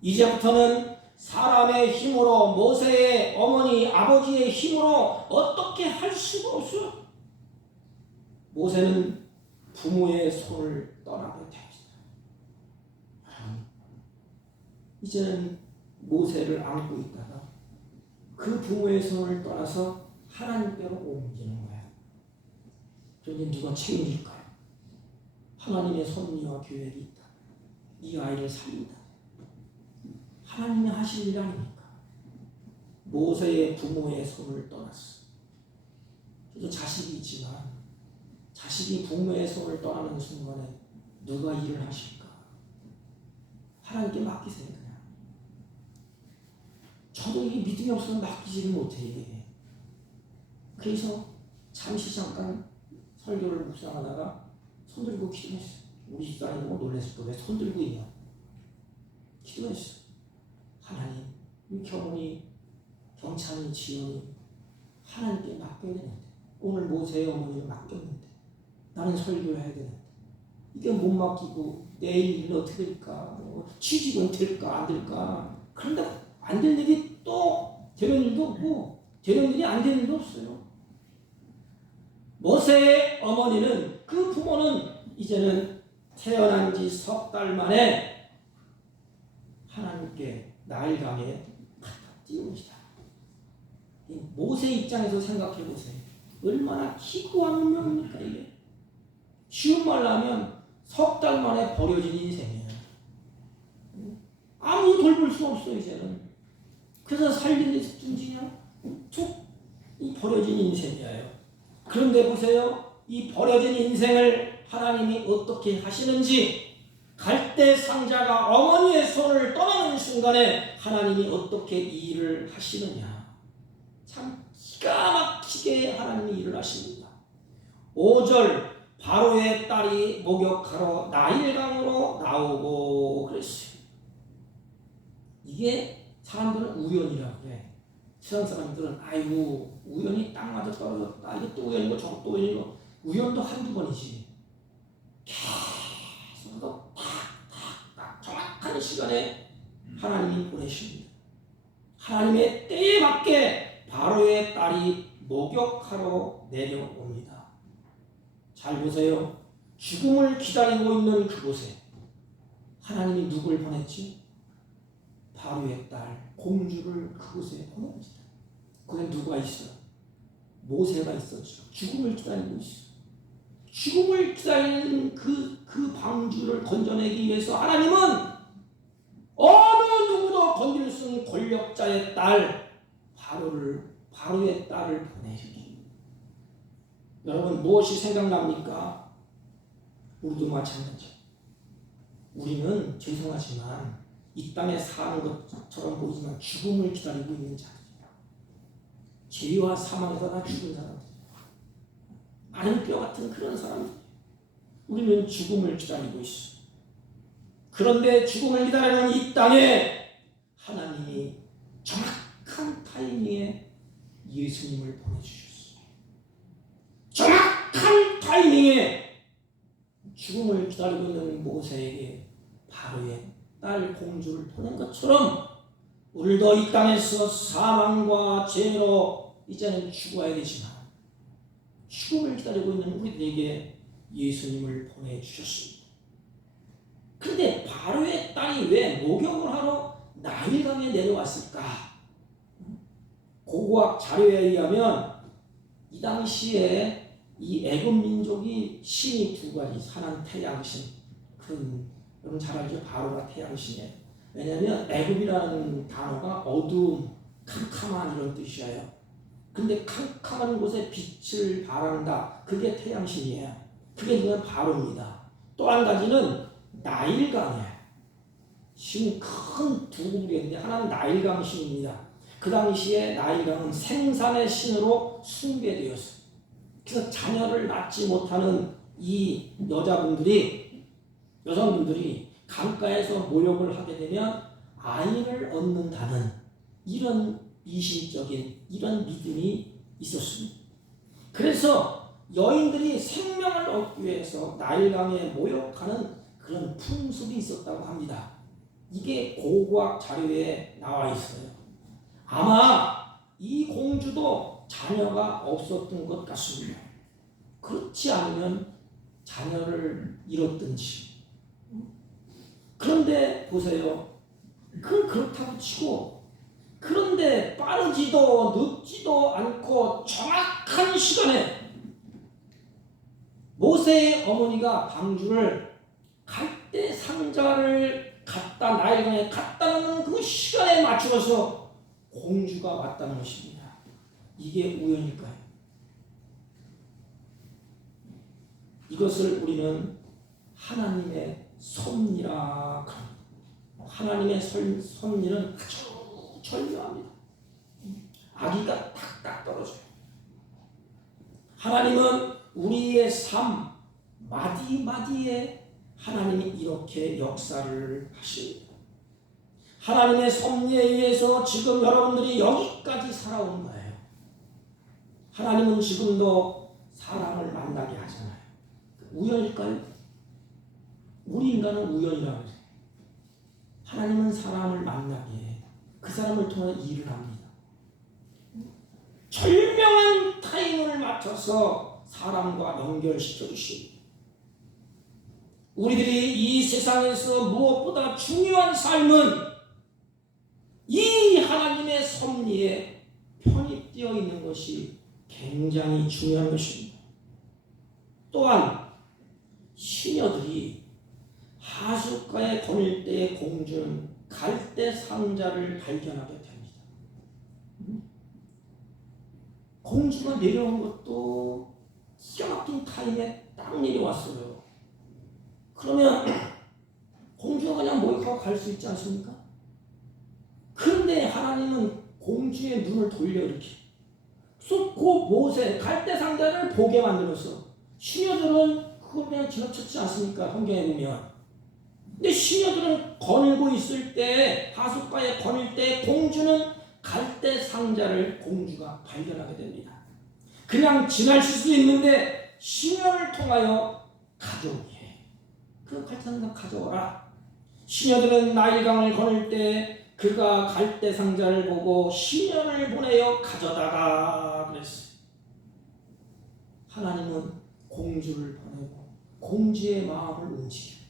이제부터는 사람의 힘으로, 모세의 어머니 아버지의 힘으로 어떻게 할 수가 없어요. 모세는 부모의 손을 떠나게 됩니다. 이제는 모세를 안고 있다가 그 부모의 손을 떠나서 하나님께로 옮기는 거예요. 그런데 누가 책임질까요? 하나님의 섭리와 계획이 있다. 이 아이를 살린다. 하나님이 하실 일 아닙니까? 모세의 부모의 손을 떠났어. 그래도 자식이 있지만 자식이 부모의 손을 떠나는 순간에 누가 일을 하실까? 하나님께 맡기세요. 그냥. 저도 이 믿음이 없으면 맡기지를 못해. 그래서 잠시 잠깐 설교를 묵상하다가 손 들고 기도했어. 우리 집사람이 너무 놀랐을 거야. 왜 손 들고 있냐? 기도했어. 하나님, 이 경훈이, 경찬이, 지연이 하나님께 맡겨야 되는데, 오늘 모세의 어머니를 맡겼는데 나는 설교해야 되는데 이게 못 맡기고 내일 일 어떻게 될까? 뭐 취직은 될까 안 될까? 그런데 안 될 일이 또 되는 일도 없고 되는 일이 안 되는 일도 없어요. 모세의 어머니는, 그 부모는 이제는 태어난 지 석 달 만에 하나님께 나일강에 갖다 띄웁니다. 모세 입장에서 생각해 보세요. 얼마나 기구한 운명입니까 이게. 쉬운 말로 하면 석 달 만에 버려진 인생이에요. 아무도 돌볼 수 없어 이제는. 그래서 살리는 중지냐? 툭 이 버려진 인생이에요. 그런데 보세요. 이 버려진 인생을 하나님이 어떻게 하시는지, 갈대 상자가 어머니의 손을 떠나는 순간에 하나님이 어떻게 이 일을 하시느냐. 참 기가 막히게 하나님이 일을 하십니다. 5절, 바로의 딸이 목욕하러 나일강으로 나오고 그랬어요. 이게 사람들은 우연이라고 해. 세상 사람들은 아이고 우연히 딱 맞아 떨어졌다. 이게 또 우연이고 저것도 우연이고. 우연도 한두 번이지. 계속 탁탁탁 정확한 시간에 하나님이 보내십니다. 하나님의 때에 맞게 바로의 딸이 목욕하러 내려옵니다. 잘 보세요. 죽음을 기다리고 있는 그곳에 하나님이 누굴 보냈지? 바로의 딸 공주를 그곳에 보냅니다. 거기에 누가 있어요? 모세가 있었죠. 죽음을 기다리고 있어. 죽음을 기다리는 그 방주를 건져내기 위해서 하나님은 어느 누구도 건질 수 없는 권력자의 딸 바로의 딸을 보내십니다. 여러분 무엇이 생각납니까? 우리도 마찬가지. 우리는 죄송하지만 이 땅에 사는 것처럼 보이지만 죽음을 기다리고 있는 자들이에요. 죄와 사망에서 다 죽은 사람들. 마른 뼈 같은 그런 사람들. 우리는 죽음을 기다리고 있어. 그런데 죽음을 기다리는 이 땅에 하나님이 정확한 타이밍에 예수님을 보내주셨어요. 정확한 타이밍에 죽음을 기다리고 있는 모세에게 바로의 딸 공주를 보낸 것처럼 우리도 이 땅에서 사망과 죄로 이제는 죽어야 되지만 죽음을 기다리고 있는 우리들에게 예수님을 보내주셨습니다. 그런데 바로의 딸이 왜 목욕을 하러 나일강에 내려왔을까? 고고학 자료에 의하면 이 당시에 이 애굽 민족이 신이 두 가지, 하나는 태양신, 여러분 잘 알죠? 바로가 태양신이에요. 왜냐하면 애굽이라는 단어가 어두움, 캄캄한 이런 뜻이에요. 근데 캄캄한 곳에 빛을 발한다. 그게 태양신이에요. 그게 누구냐? 바로입니다. 또 한 가지는 나일강이에요. 신 큰 두 그룹이 있는데 하나는 나일강 신입니다. 그 당시에 나일강은 생산의 신으로 숭배되었어요. 그래서 자녀를 낳지 못하는 이 여성분들이 강가에서 모욕을 하게 되면 아이를 얻는다는 이런 미신적인 이런 믿음이 있었습니다. 그래서 여인들이 생명을 얻기 위해서 나일강에 모욕하는 그런 풍습이 있었다고 합니다. 이게 고고학 자료에 나와 있어요. 아마 이 공주도 자녀가 없었던 것 같습니다. 그렇지 않으면 자녀를 잃었든지. 그런데 보세요. 그렇다고 치고, 그런데 빠르지도 늦지도 않고 정확한 시간에 모세의 어머니가 방주를 갈대 상자를 나일강에 갖다 놓는 그 시간에 맞추어서 공주가 왔다는 것입니다. 이게 우연일까요? 이것을 우리는 하나님의 섭리라 합니다. 하나님의 섭리는 아주 절묘합니다. 아기가 탁탁 떨어져요. 하나님은 우리의 삶 마디마디에 하나님이 이렇게 역사를 하십니다. 하나님의 섭리에 의해서 지금 여러분들이 여기까지 살아온 거예요. 하나님은 지금도 사람을 만나게 하잖아요. 우연일까요? 우리 인간은 우연이라고 해요. 하나님은 사람을 만나게 해요. 그 사람을 통해 일을 합니다. 절명한 타임을 맞춰서 사람과 연결시켜 주십니다. 우리들이 이 세상에서 무엇보다 중요한 삶은 이 하나님의 섭리에 편입되어 있는 것이 굉장히 중요한 것입니다. 또한 시녀들이 하숫가에 거닐 때의 공주는 갈대 상자를 발견하게 됩니다. 공주가 내려온 것도 기가 막힌 타임에 딱 내려왔어요. 그러면 공주가 그냥 목욕하고 갈 수 있지 않습니까? 그런데 하나님은 공주의 눈을 돌려 이렇게 쏟고 모세 갈대 상자를 보게 만들었어. 시녀들은 그걸 그냥 지나쳤지 않습니까? 성경에 보면. 근데 시녀들은 거닐고 있을 때, 하숫가에 거닐 때 공주는 갈대 상자를 공주가 발견하게 됩니다. 그냥 지날 수도 있는데 시녀를 통하여 가져오게 해. 그 갈대 상자 가져오라. 시녀들은 나일강을 거닐 때 그가 갈대 상자를 보고 시녀를 보내어 가져다가 그랬어요. 하나님은 공주를 보내고 공주의 마음을 움직여요.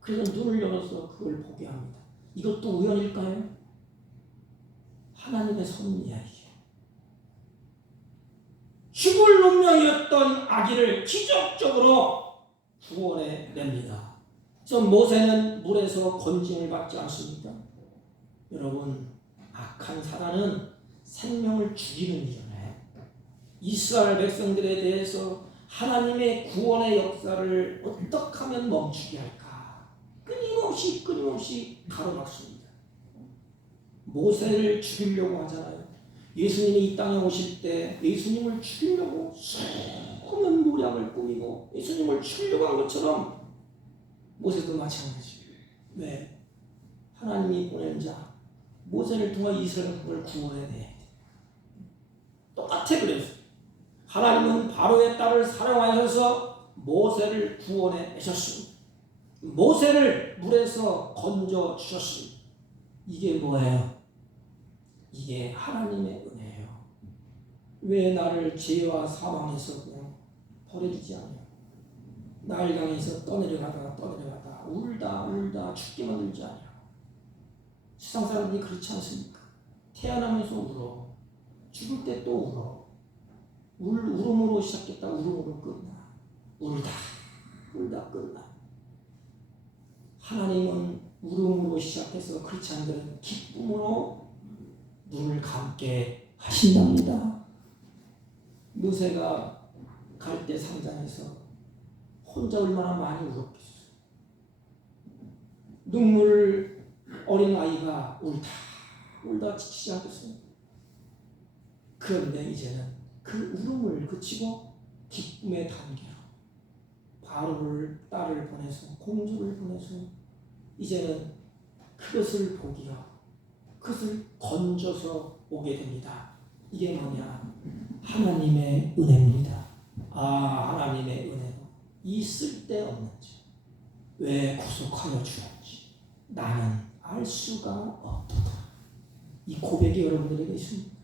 그래서 눈을 열어서 그걸 보게 합니다. 이것도 우연일까요? 하나님의 섭리야 이게. 죽을 운명이었던 아기를 기적적으로 구원해 냅니다. 그래서 모세는 물에서 건짐을 받지 않습니까? 여러분, 악한 사단은 생명을 죽이는 일을 해요. 이스라엘 백성들에 대해서 하나님의 구원의 역사를 어떻게 하면 멈추게 할까? 끊임없이 가로막습니다. 모세를 죽이려고 하잖아요. 예수님이 이 땅에 오실 때 예수님을 죽이려고 수많은 모략을 꾸미고 예수님을 죽이려고 한 것처럼 모세도 마찬가지예요. 왜? 하나님이 보낸 자 모세를 통해 이스라엘을 구원해내야 돼. 똑같아 그래서 하나님은 바로의 딸을 사용하셔서 모세를 구원해내셨습니다. 모세를 물에서 건져 주셨습니다. 이게 뭐예요? 이게 하나님의 은혜예요. 왜 나를 죄와 사망에서 그냥 버려주지 않아요? 나일강에서 떠내려가다가 울다 죽게 만들지 않아요. 세상 사람들이 그렇지 않습니까? 태어나면서 울어. 죽을 때 또 울어. 울음으로 시작했다 울음으로 끝나. 울다 끝나. 하나님은 울음으로 시작해서 그렇지 않은 기쁨으로 눈을 감게 하신답니다. 모세가 갈대 상장에서 혼자 얼마나 많이 울었겠어요. 눈물 어린 아이가 울다 지치지 않겠어요. 그런데 이제는 그 울음을 그치고 기쁨의 단계로 바로를 딸을 보내서 공주를 보내서 이제는 그것을 보기로 그것을 건져서 오게 됩니다. 이게 뭐냐? 하나님의 은혜입니다. 하나님의 은혜로 이 쓸데없는지 왜 구속하여 주었는지 나는 알 수가 없도다. 이 고백이 여러분들에게 있습니다.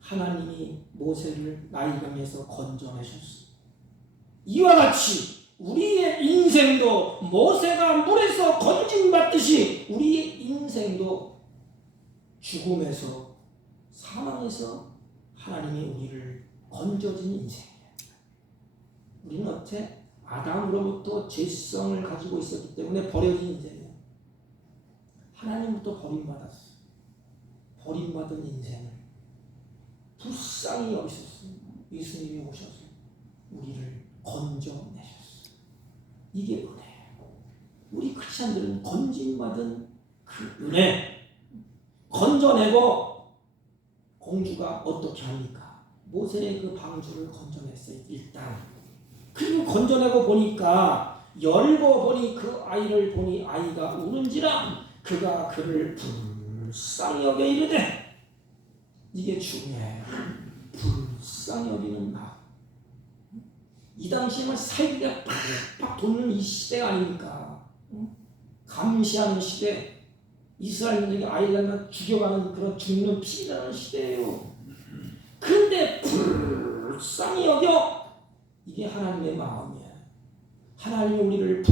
하나님이 모세를 나일강에서 건져내셨습니다. 이와 같이 우리의 인생도 모세가 물에서 건짐받듯이 우리의 인생도 죽음에서 사망에서 하나님이 우리를 건져준 인생이에요. 우리는 어째 아담으로부터 죄성을 가지고 있었기 때문에 버려진 인생이에요. 하나님부터 버림받았어요. 버림받은 인생을 불쌍히 여기셨어요. 예수님이 오셔서 우리를 건져내셨어요. 이게 은혜예요. 우리 크리스천들은 건진받은 그 은혜 건져내고 공주가 어떻게 합니까? 모세의 그 방주를 건져냈어요. 일단. 그리고 건져내고 보니까 열고 보니 그 아이를 보니 아이가 우는지라 그가 그를 불쌍히 여겨 이르되, 이게 중요해요. 불쌍히 여기는 마음. 이 당시에는 살기가 팍팍 돋는 이 시대 아닙니까? 감시하는 시대, 이스라엘 민족이 아이들만 죽여가는 그런 죽는 피라는 시대예요. 근데 불쌍히 여겨, 이게 하나님의 마음이에요. 하나님이 우리를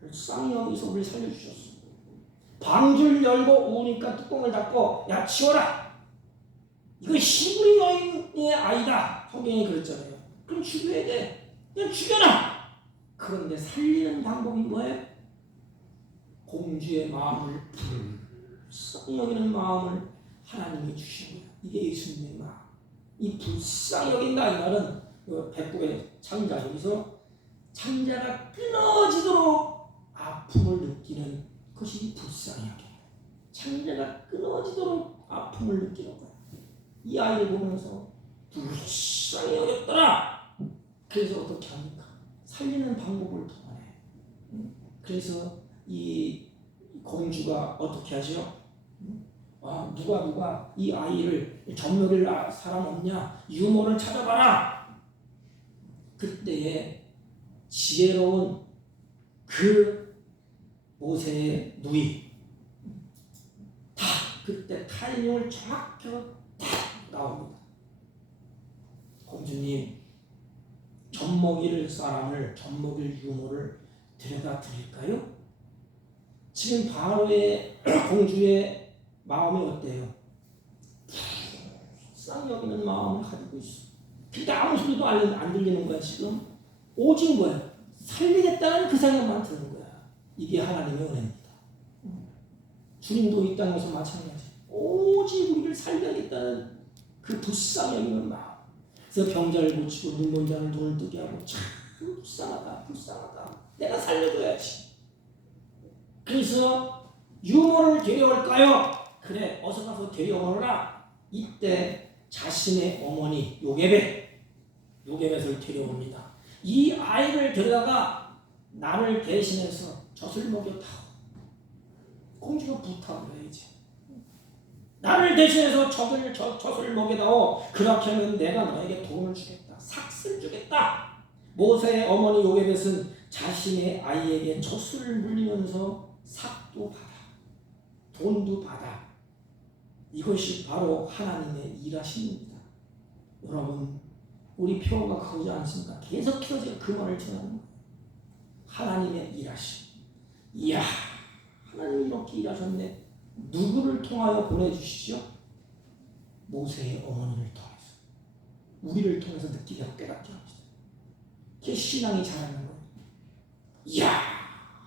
불쌍히 여기서 우리를 살려주셨어. 방주를 열고 우니까 뚜껑을 닫고, 야 치워라, 이거 히브리 여인의 아이다, 성경이 그랬잖아요. 그럼 죽여야 돼. 그냥 죽여라. 그런데 살리는 방법이 뭐예요? 공주의 마음을 불쌍히 여기는 마음을 하나님이 주시는 거예요. 이게 예수님의 마음. 이 불쌍히 여긴다, 이 말은 백국의 창자, 여기서 창자가 끊어지도록 아픔을 느끼는 것이 불쌍히 여긴다. 창자가 끊어지도록 아픔을 느끼는 거예요. 이 아이를 보면서 불쌍히 여겼더라. 그래서 어떻게 합니까? 살리는 방법을 통하네. 그래서 이 공주가 어떻게 하죠? 누가 이 아이를 젖먹일 사람 없냐? 유모를 찾아봐라. 그때에 지혜로운 그 모세의 누이 다 그때 타이밍을 정확히 딱 나옵니다. 공주님, 젖먹일 사람을, 젖먹일 유모를 데려다 드릴까요? 지금 바로의 공주의 마음이 어때요? 불쌍히 여기는 마음을 가지고 있어. 근데 아무 소리도 안 들리는 거야. 지금 오직 뭐야? 살리겠다는 그 생각만 드는 거야. 이게 하나님의 은혜입니다. 주님도 이 땅에서 마찬가지. 오직 우리를 살려야겠다는 그 불쌍히 여기는 마음. 그래서 병자를 고치고 눈먼 자를 눈을 뜨게 하고, 참 불쌍하다, 불쌍하다. 내가 살려줘야지. 그래서 유모를 데려올까요? 그래, 어서 가서 데려오라. 이때 자신의 어머니 요게벳을 데려옵니다. 이 아이를 데려다가 나를 대신해서 젖을 먹였다고. 공주가 부탁을 해. 이제 나를 대신해서 젖을 먹여다오. 그렇게 하면 내가 너에게 돈을 주겠다, 삭슬 주겠다. 모세의 어머니 요게벳은 자신의 아이에게 젖을 물리면서 삭도 받아, 돈도 받아. 이것이 바로 하나님의 일하심입니다. 여러분, 우리 표가 그러지 않습니까? 계속해서 제가 그 말을 전하는 거예요. 하나님의 일하심. 이야, 하나님이 이렇게 일하셨네. 누구를 통하여 보내주시죠? 모세의 어머니를 통해서, 우리를 통해서 느끼게 하고 깨닫게 합니다. 그게 신앙이 자라는 거예요. 이야,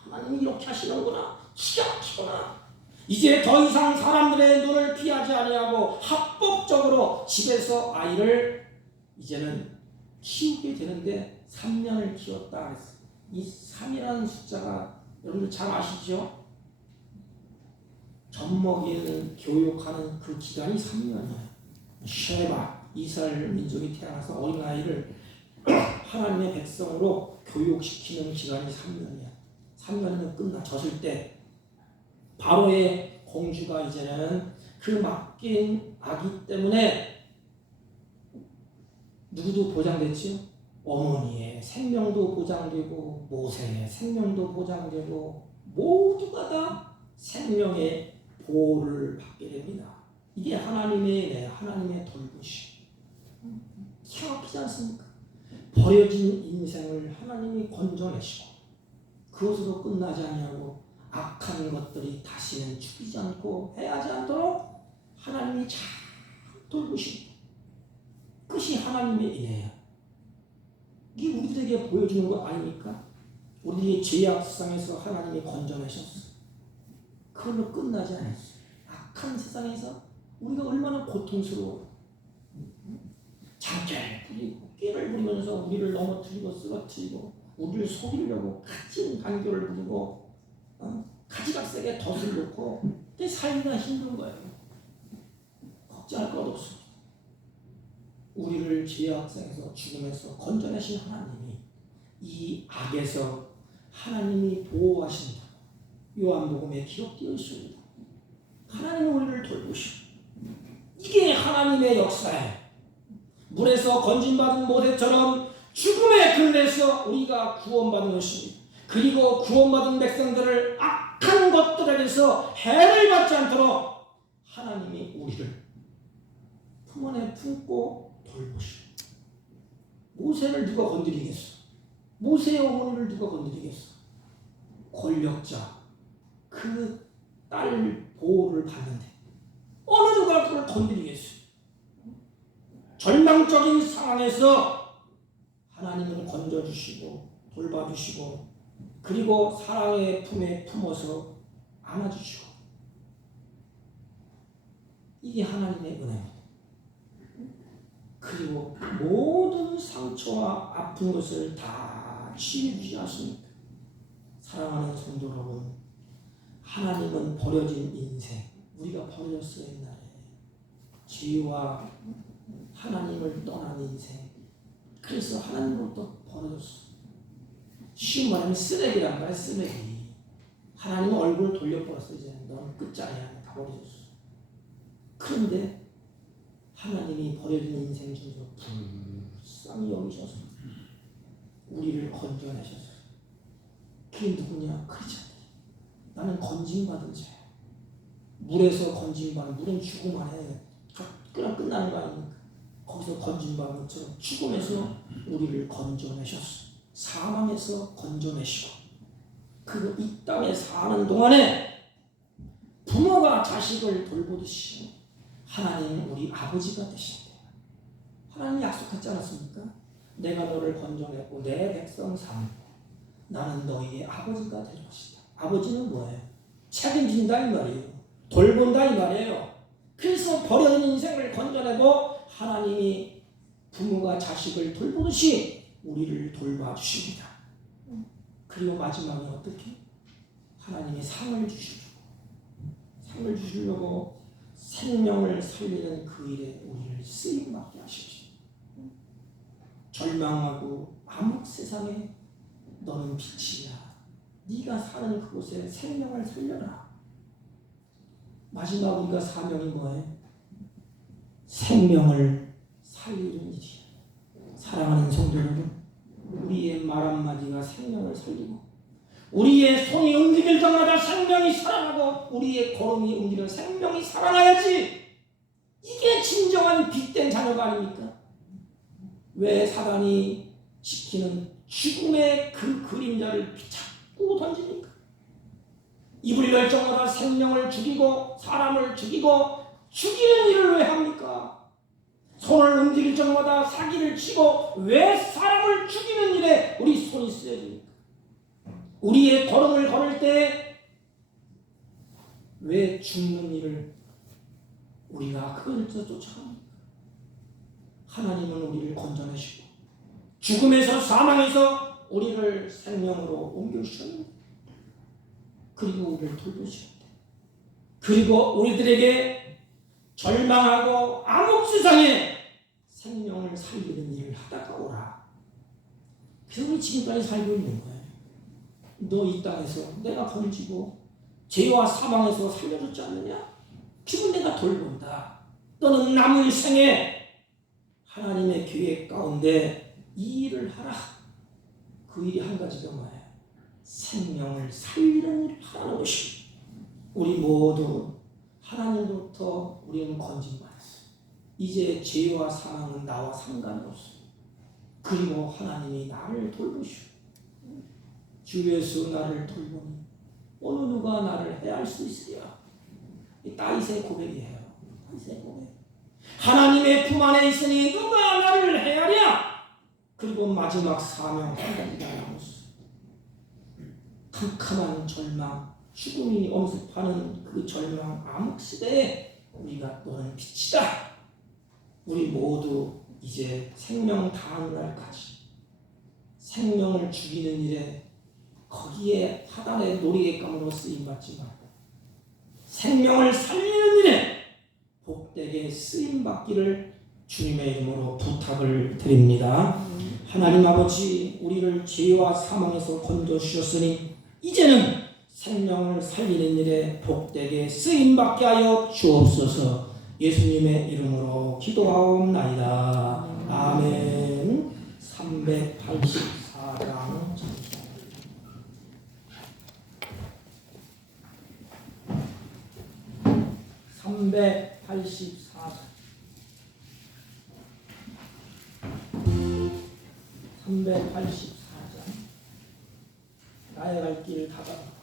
하나님이 이렇게 하시는구나, 기가 막히구나. 이제 더 이상 사람들의 눈을 피하지 아니하고 합법적으로 집에서 아이를 이제는 키우게 되는데 3년을 키웠다 그랬어요. 이 3이라는 숫자가 여러분들 잘 아시죠? 젖먹이는 교육하는 그 기간이 3년이에요. 쉐바, 이스라엘 민족이 태어나서 어린아이를 하나님의 백성으로 교육시키는 기간이 3년이야. 3년이면 끝나. 젖을 때 바로의 공주가 이제는 그 맡긴 아기 때문에 누구도 보장됐지요? 어머니의 생명도 보장되고 모세의 생명도 보장되고 모두가 다 생명의 보호를 받게 됩니다. 이게 하나님의 돌보심. 기가 막히지 않습니까? 버려진 인생을 하나님이 건져내시고 그것으로 끝나지 아니하고 악한 것들이 다시는 죽이지 않고 해하지 않도록 하나님이 잘 돌보십니다. 그것이 하나님의 은혜예요. 이게 우리들에게 보여주는 거 아닙니까? 우리들이 죄악상에서 하나님이 건져내셨어. 그걸로 끝나지 않았어요. 악한 세상에서 우리가 얼마나 고통스러워. 장깨를 부리고 꾀를 부리면서 우리를 넘어뜨리고 쓰러뜨리고 우리를 속이려고 가진 간교를 부리고 가지각색에 덫을 놓고 그게 살기가 힘든 거예요. 걱정할 것 없습니다. 우리를 죄악성에서 죽음에서 건져내신 하나님이 이 악에서 하나님이 보호하신다. 요한복음에 기록되어 있습니다. 하나님이 우리를 돌보시고 이게 하나님의 역사예요. 물에서 건진받은 모세처럼 죽음의 근래에서 우리가 구원받은 것입니다. 그리고 구원받은 백성들을 악한 것들에게서 해를 받지 않도록 하나님이 우리를 품 안에 품고 돌보시고 모세를 누가 건드리겠어? 모세의 어머니를 누가 건드리겠어? 권력자 그 딸 보호를 받는데 어느 누가 그걸 건드리겠어? 절망적인 상황에서 하나님은 건져주시고 돌봐주시고 그리고 사랑의 품에 품어서 안아주시고 이게 하나님의 은혜입니다. 그리고 모든 상처와 아픈 것을 다 치유하십니다. 사랑하는 성도 여러분, 하나님은 버려진 인생, 우리가 버려졌어요. 옛날에 죄와 하나님을 떠난 인생, 그래서 하나님으로부터 버려졌어. 쉬운 말하면 쓰레기란 말이야. 쓰레기. 하나님은 얼굴 돌려버렸어. 이제 넌 끝장이야. 다 버려졌어. 그런데 하나님이 버려진 인생 중에서 불쌍히 여기셔서 우리를 건져내셨어요. 그게 누구냐? 크리스찬들. 나는 건진받은 자야. 물에서 건진받은, 물은 죽음 안에 그냥 끝나는 거 아닙니까? 거기서 건진받은 것처럼 죽음에서 우리를 건져내셨어. 사망에서 건져내시고 그 이 땅에 사는 동안에 부모가 자식을 돌보듯이 하나님은 우리 아버지가 되신대요. 하나님이 약속하지 않았습니까? 내가 너를 건져내고 내 백성 삼고 나는 너희의 아버지가 될 것이다. 아버지는 뭐예요? 책임진다 이 말이에요. 돌본다 이 말이에요. 그래서 버려진 인생을 건져내고 하나님이 부모가 자식을 돌보듯이 우리를 돌봐주십니다. 그리고 마지막에 어떻게? 하나님이 상을 주시려고 생명을 살리는 그 일에 우리를 쓰임받게 하십시오. 절망하고 암흑 세상에 너는 빛이야. 네가 사는 그곳에 생명을 살려라. 마지막 우리가 사명이 뭐예요? 생명을 살리는 일이야. 사랑하는 성도 여러분, 우리의 말 한마디가 생명을 살리고 우리의 손이 움직일 때마다 생명이 살아나고 우리의 걸음이 움직이는 생명이 살아나야지. 이게 진정한 빛된 자녀가 아닙니까? 왜 사단이 지키는 죽음의 그 그림자를 자꾸 던집니까? 입을 열 때마다 생명을 죽이고 사람을 죽이고 죽이는 일을 왜 합니까? 손을 움직일 적마다 사기를 치고 왜 사람을 죽이는 일에 우리 손이 쓰여집니까? 우리의 걸음을 걸을 때 왜 죽는 일을 우리가 그걸 쫓아갑니까? 하나님은 우리를 건져내시고 죽음에서 사망에서 우리를 생명으로 옮겨주셨는데 그리고 우리를 돌보시는데 그리고 우리들에게 절망하고 암흑 세상에 생명을 살리는 일을 하다가 오라. 그래서 우리 지금까지 살고 있는 거예요. 너 이 땅에서 내가 건지고 죄와 사망에서 살려줬지 않느냐? 지금 내가 돌본다. 너는 남은 생에 하나님의 계획 가운데 이 일을 하라. 그 일이 한 가지가 뭐예요? 생명을 살리는 일을 하라는 것입니다. 우리 모두 하나님으로부터 우리는 건진받았어요. 이제 죄와 사망은 나와 상관이 없어요. 그리고 하나님이 나를 돌보시오. 주 예수 나를 돌보니 어느 누가 나를 해할 수 있으랴. 이 다윗의 고백이에요. 다윗의 고백. 하나님의 품 안에 있으니 누가 나를 해하랴. 그리고 마지막 사명 한 가지가 남았어요. 캄캄한 절망, 죽음이 엄습하는 그 절망 암흑 시대에 우리가 너는 빛이다. 우리 모두 이제 생명 다하는 날까지 생명을 죽이는 일에 거기에 사단의 놀이감으로 쓰임받지 말고 생명을 살리는 일에 복되게 복되게 쓰임받기를 주님의 이름으로 부탁을 드립니다. 하나님 아버지, 우리를 죄와 사망에서 건져주셨으니 이제는 생명을 살리는 일에 복되게 쓰임받게 하여 주옵소서. 예수님의 이름으로 기도하옵나이다. 아멘. 384장 384장 나의 갈 길 다가가.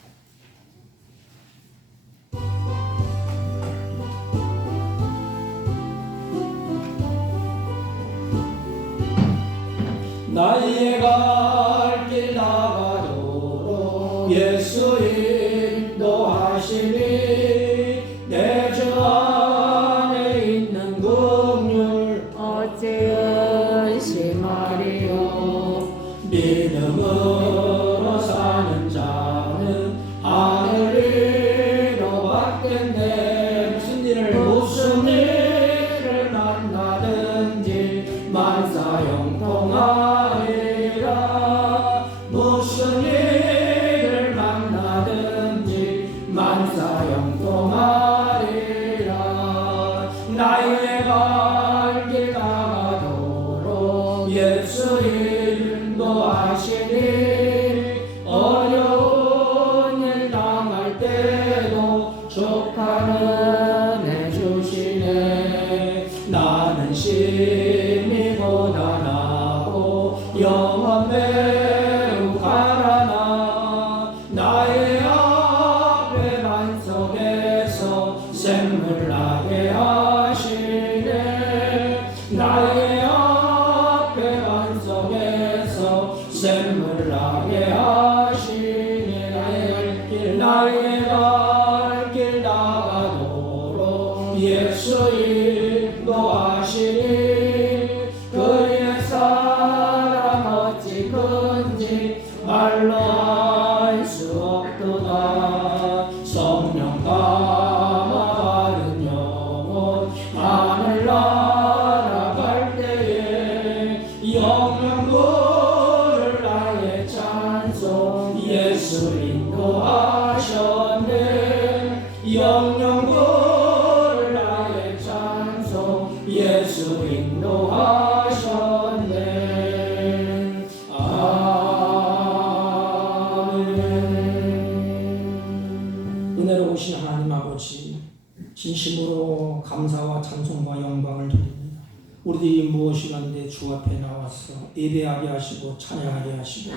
나의 갈 길 다가도록 예수 인도하시니 내 주 안에 있는 긍휼 어찌 의심하리요. 믿음으로 사는 자는 하늘 위로 받겠네. 무슨 일을 만나든지 만사 형통하리라. 무슨 일을 만나든지 만사 형통하리라. 나의 갈 길 다가도록 예수 인도하시니 어려운 일 당할 때도 족하는 애 주시네. 나는 심히 고단하고 영원 매우 가라나 나의 앞에 반석에서 샘물 나게 하시네. 나의 앞에 반석에서 샘물 나게 하시네. 나의 갈 길 다가도록 예수 인도하시니 그의 사랑 어찌 큰지 말로 알 수 없도다. 성령 감화 받은 영혼 하늘 날아갈 때에 영영 부를 나의 찬송 예수 인도하셨네. 영영 부를 나의 찬송 예수 인도하셨네. 아멘. 은혜로우신 하나님 아버지, 진심으로 감사와 찬송과 영광을 드립니다. 우리들이 무엇이건데 주 앞에 나와서 예배하게 하시고 찬양하게 하시고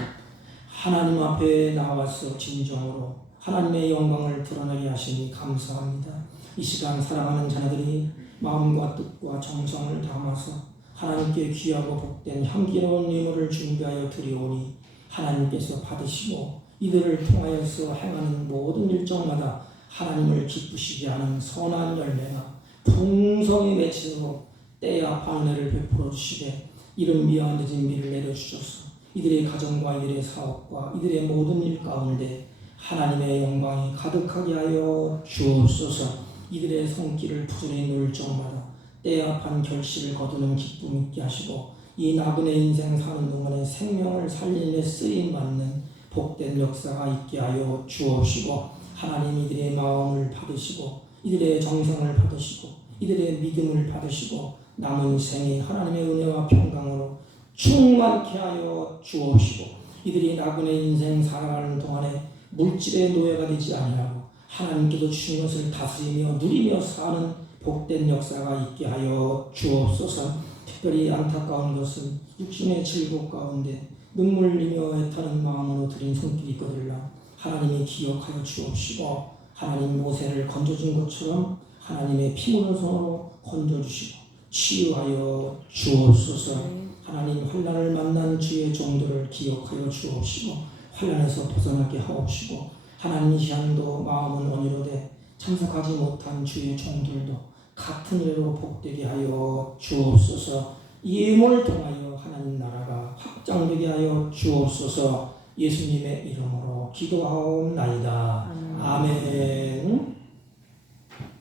하나님 앞에 나와서 진정으로 하나님의 영광을 드러나게 하시니 감사합니다. 이 시간 사랑하는 자녀들이 마음과 뜻과 정성을 담아서 하나님께 귀하고 복된 향기로운 예물을 준비하여 드리오니 하나님께서 받으시고 이들을 통하여서 행하는 모든 일정마다 하나님을 기쁘시게 하는 선한 열매가 풍성히 맺히도록 때야 방례를 베풀어 주시되 이른 미와 늦은 미를 내려주셔서 이들의 가정과 이들의 사업과 이들의 모든 일 가운데 하나님의 영광이 가득하게 하여 주옵소서. 이들의 손길을 부지런히 놓을 적마다 때야판 결실을 거두는 기쁨 있게 하시고 이 나그네 인생 사는 동안에 생명을 살리는 데 쓰임받는 복된 역사가 있게 하여 주옵시고 하나님 이들의 마음을 받으시고 이들의 정성을 받으시고 이들의 믿음을 받으시고 남은 생이 하나님의 은혜와 평강으로 충만케 하여 주옵시고 이들이 나그네 인생 살아가는 동안에 물질의 노예가 되지 아니하고 하나님께서 주신 것을 다스리며 누리며 사는 복된 역사가 있게 하여 주옵소서. 특별히 안타까운 것은 육신의 질곡 가운데 눈물 흘리며 애타는 마음으로 드린 손길이 있거들라 하나님이 기억하여 주옵시고 하나님 모세를 건져준 것처럼 하나님의 피 묻은 손으로 건져주시고 치유하여 주옵소서. 하나님 환난을 만난 주의 종들을 기억하여 주옵시고 환난에서 벗어나게 하옵시고 하나님 이 시간도 마음은 온유로되 참석하지 못한 주의 종들도 같은 은혜로 복되게 하여 주옵소서. 이 예물을 통하여 하나님 나라가 확장되게 하여 주옵소서. 예수님의 이름으로 기도하옵나이다. 아멘.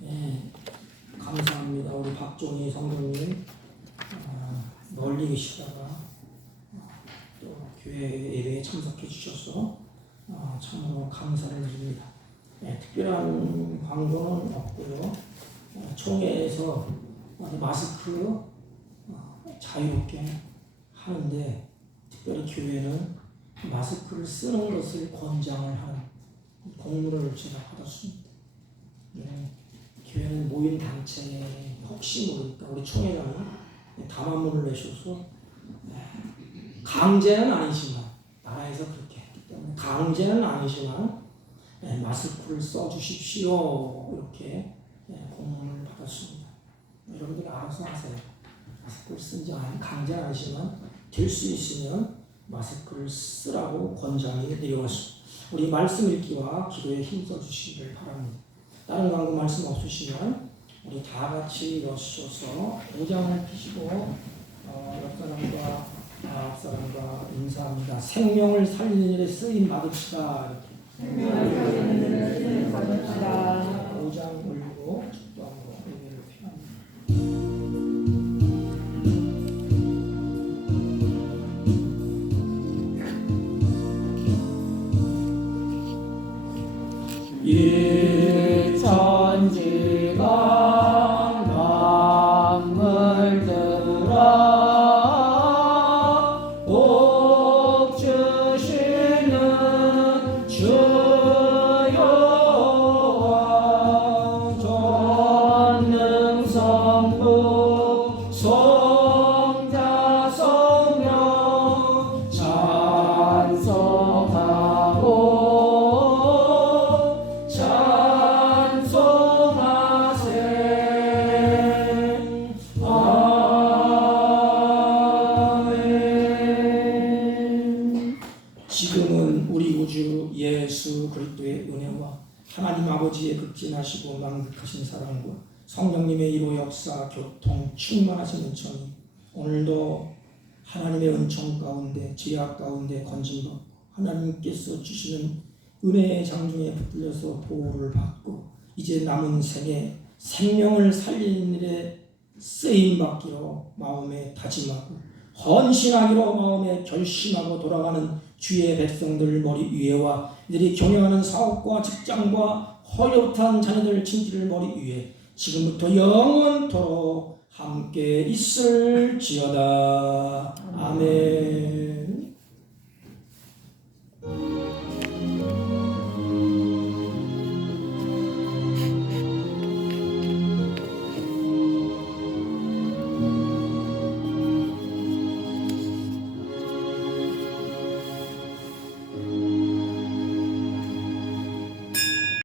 네. 감사합니다. 우리 박종희 성도님 멀리 계시다가 또 교회 예배에 참석해 주셔서 참으로 감사를 드립니다. 특별한 광고는 없고요. 총회에서 마스크 자유롭게 하는데 특별히 교회는 마스크를 쓰는 것을 권장을 하는 공문을 제가 받았습니다. 교회는 모인 단체 혹시 모르니까 우리 총회장이 담화문을 내셔서 강제는 아니지만 나라에서 그렇게 했기 때문에 강제는 아니지만 마스크를 써주십시오 이렇게 공문을 받았습니다. 여러분들이 알아서 하세요. 마스크를 쓰지 않은 강제는 아니지만 될 수 있으면 마스크를 쓰라고 권장이 내려왔습니다. 우리 말씀 읽기와 기도에 힘써 주시기를 바랍니다. 다른 광고 말씀 없으시면 우리 다 같이 일어서셔서 도장을 피시고 옆 사람과 앞 사람과 인사합니다. 생명을 살리는 일에 쓰임 받읍시다. 생명을 받읍시다. 도장 올리고 축도함으로 예배를 피합니다. 천지가 만물들아 복 주시는 주여와 전능성부 성자 성령 찬송하고 지금은 우리 구주 예수 그리스도의 은혜와 하나님 아버지의 극진하시고 망극하신 사랑과 성령님의 이로 역사 교통 충만하신 은총이 오늘도 하나님의 은총 가운데 죄악 가운데 건짐받고 하나님께서 주시는 은혜의 장중에 붙들려서 보호를 받고 이제 남은 생에 생명을 살리는 일에 쓰임받기로 마음에 다짐하고 헌신하기로 마음에 결심하고 돌아가는 주의 백성들 머리 위에와 이들이 경영하는 사업과 직장과 허젓한 자녀들 친지를 머리 위에 지금부터 영원토록 함께 있을지어다. 아멘.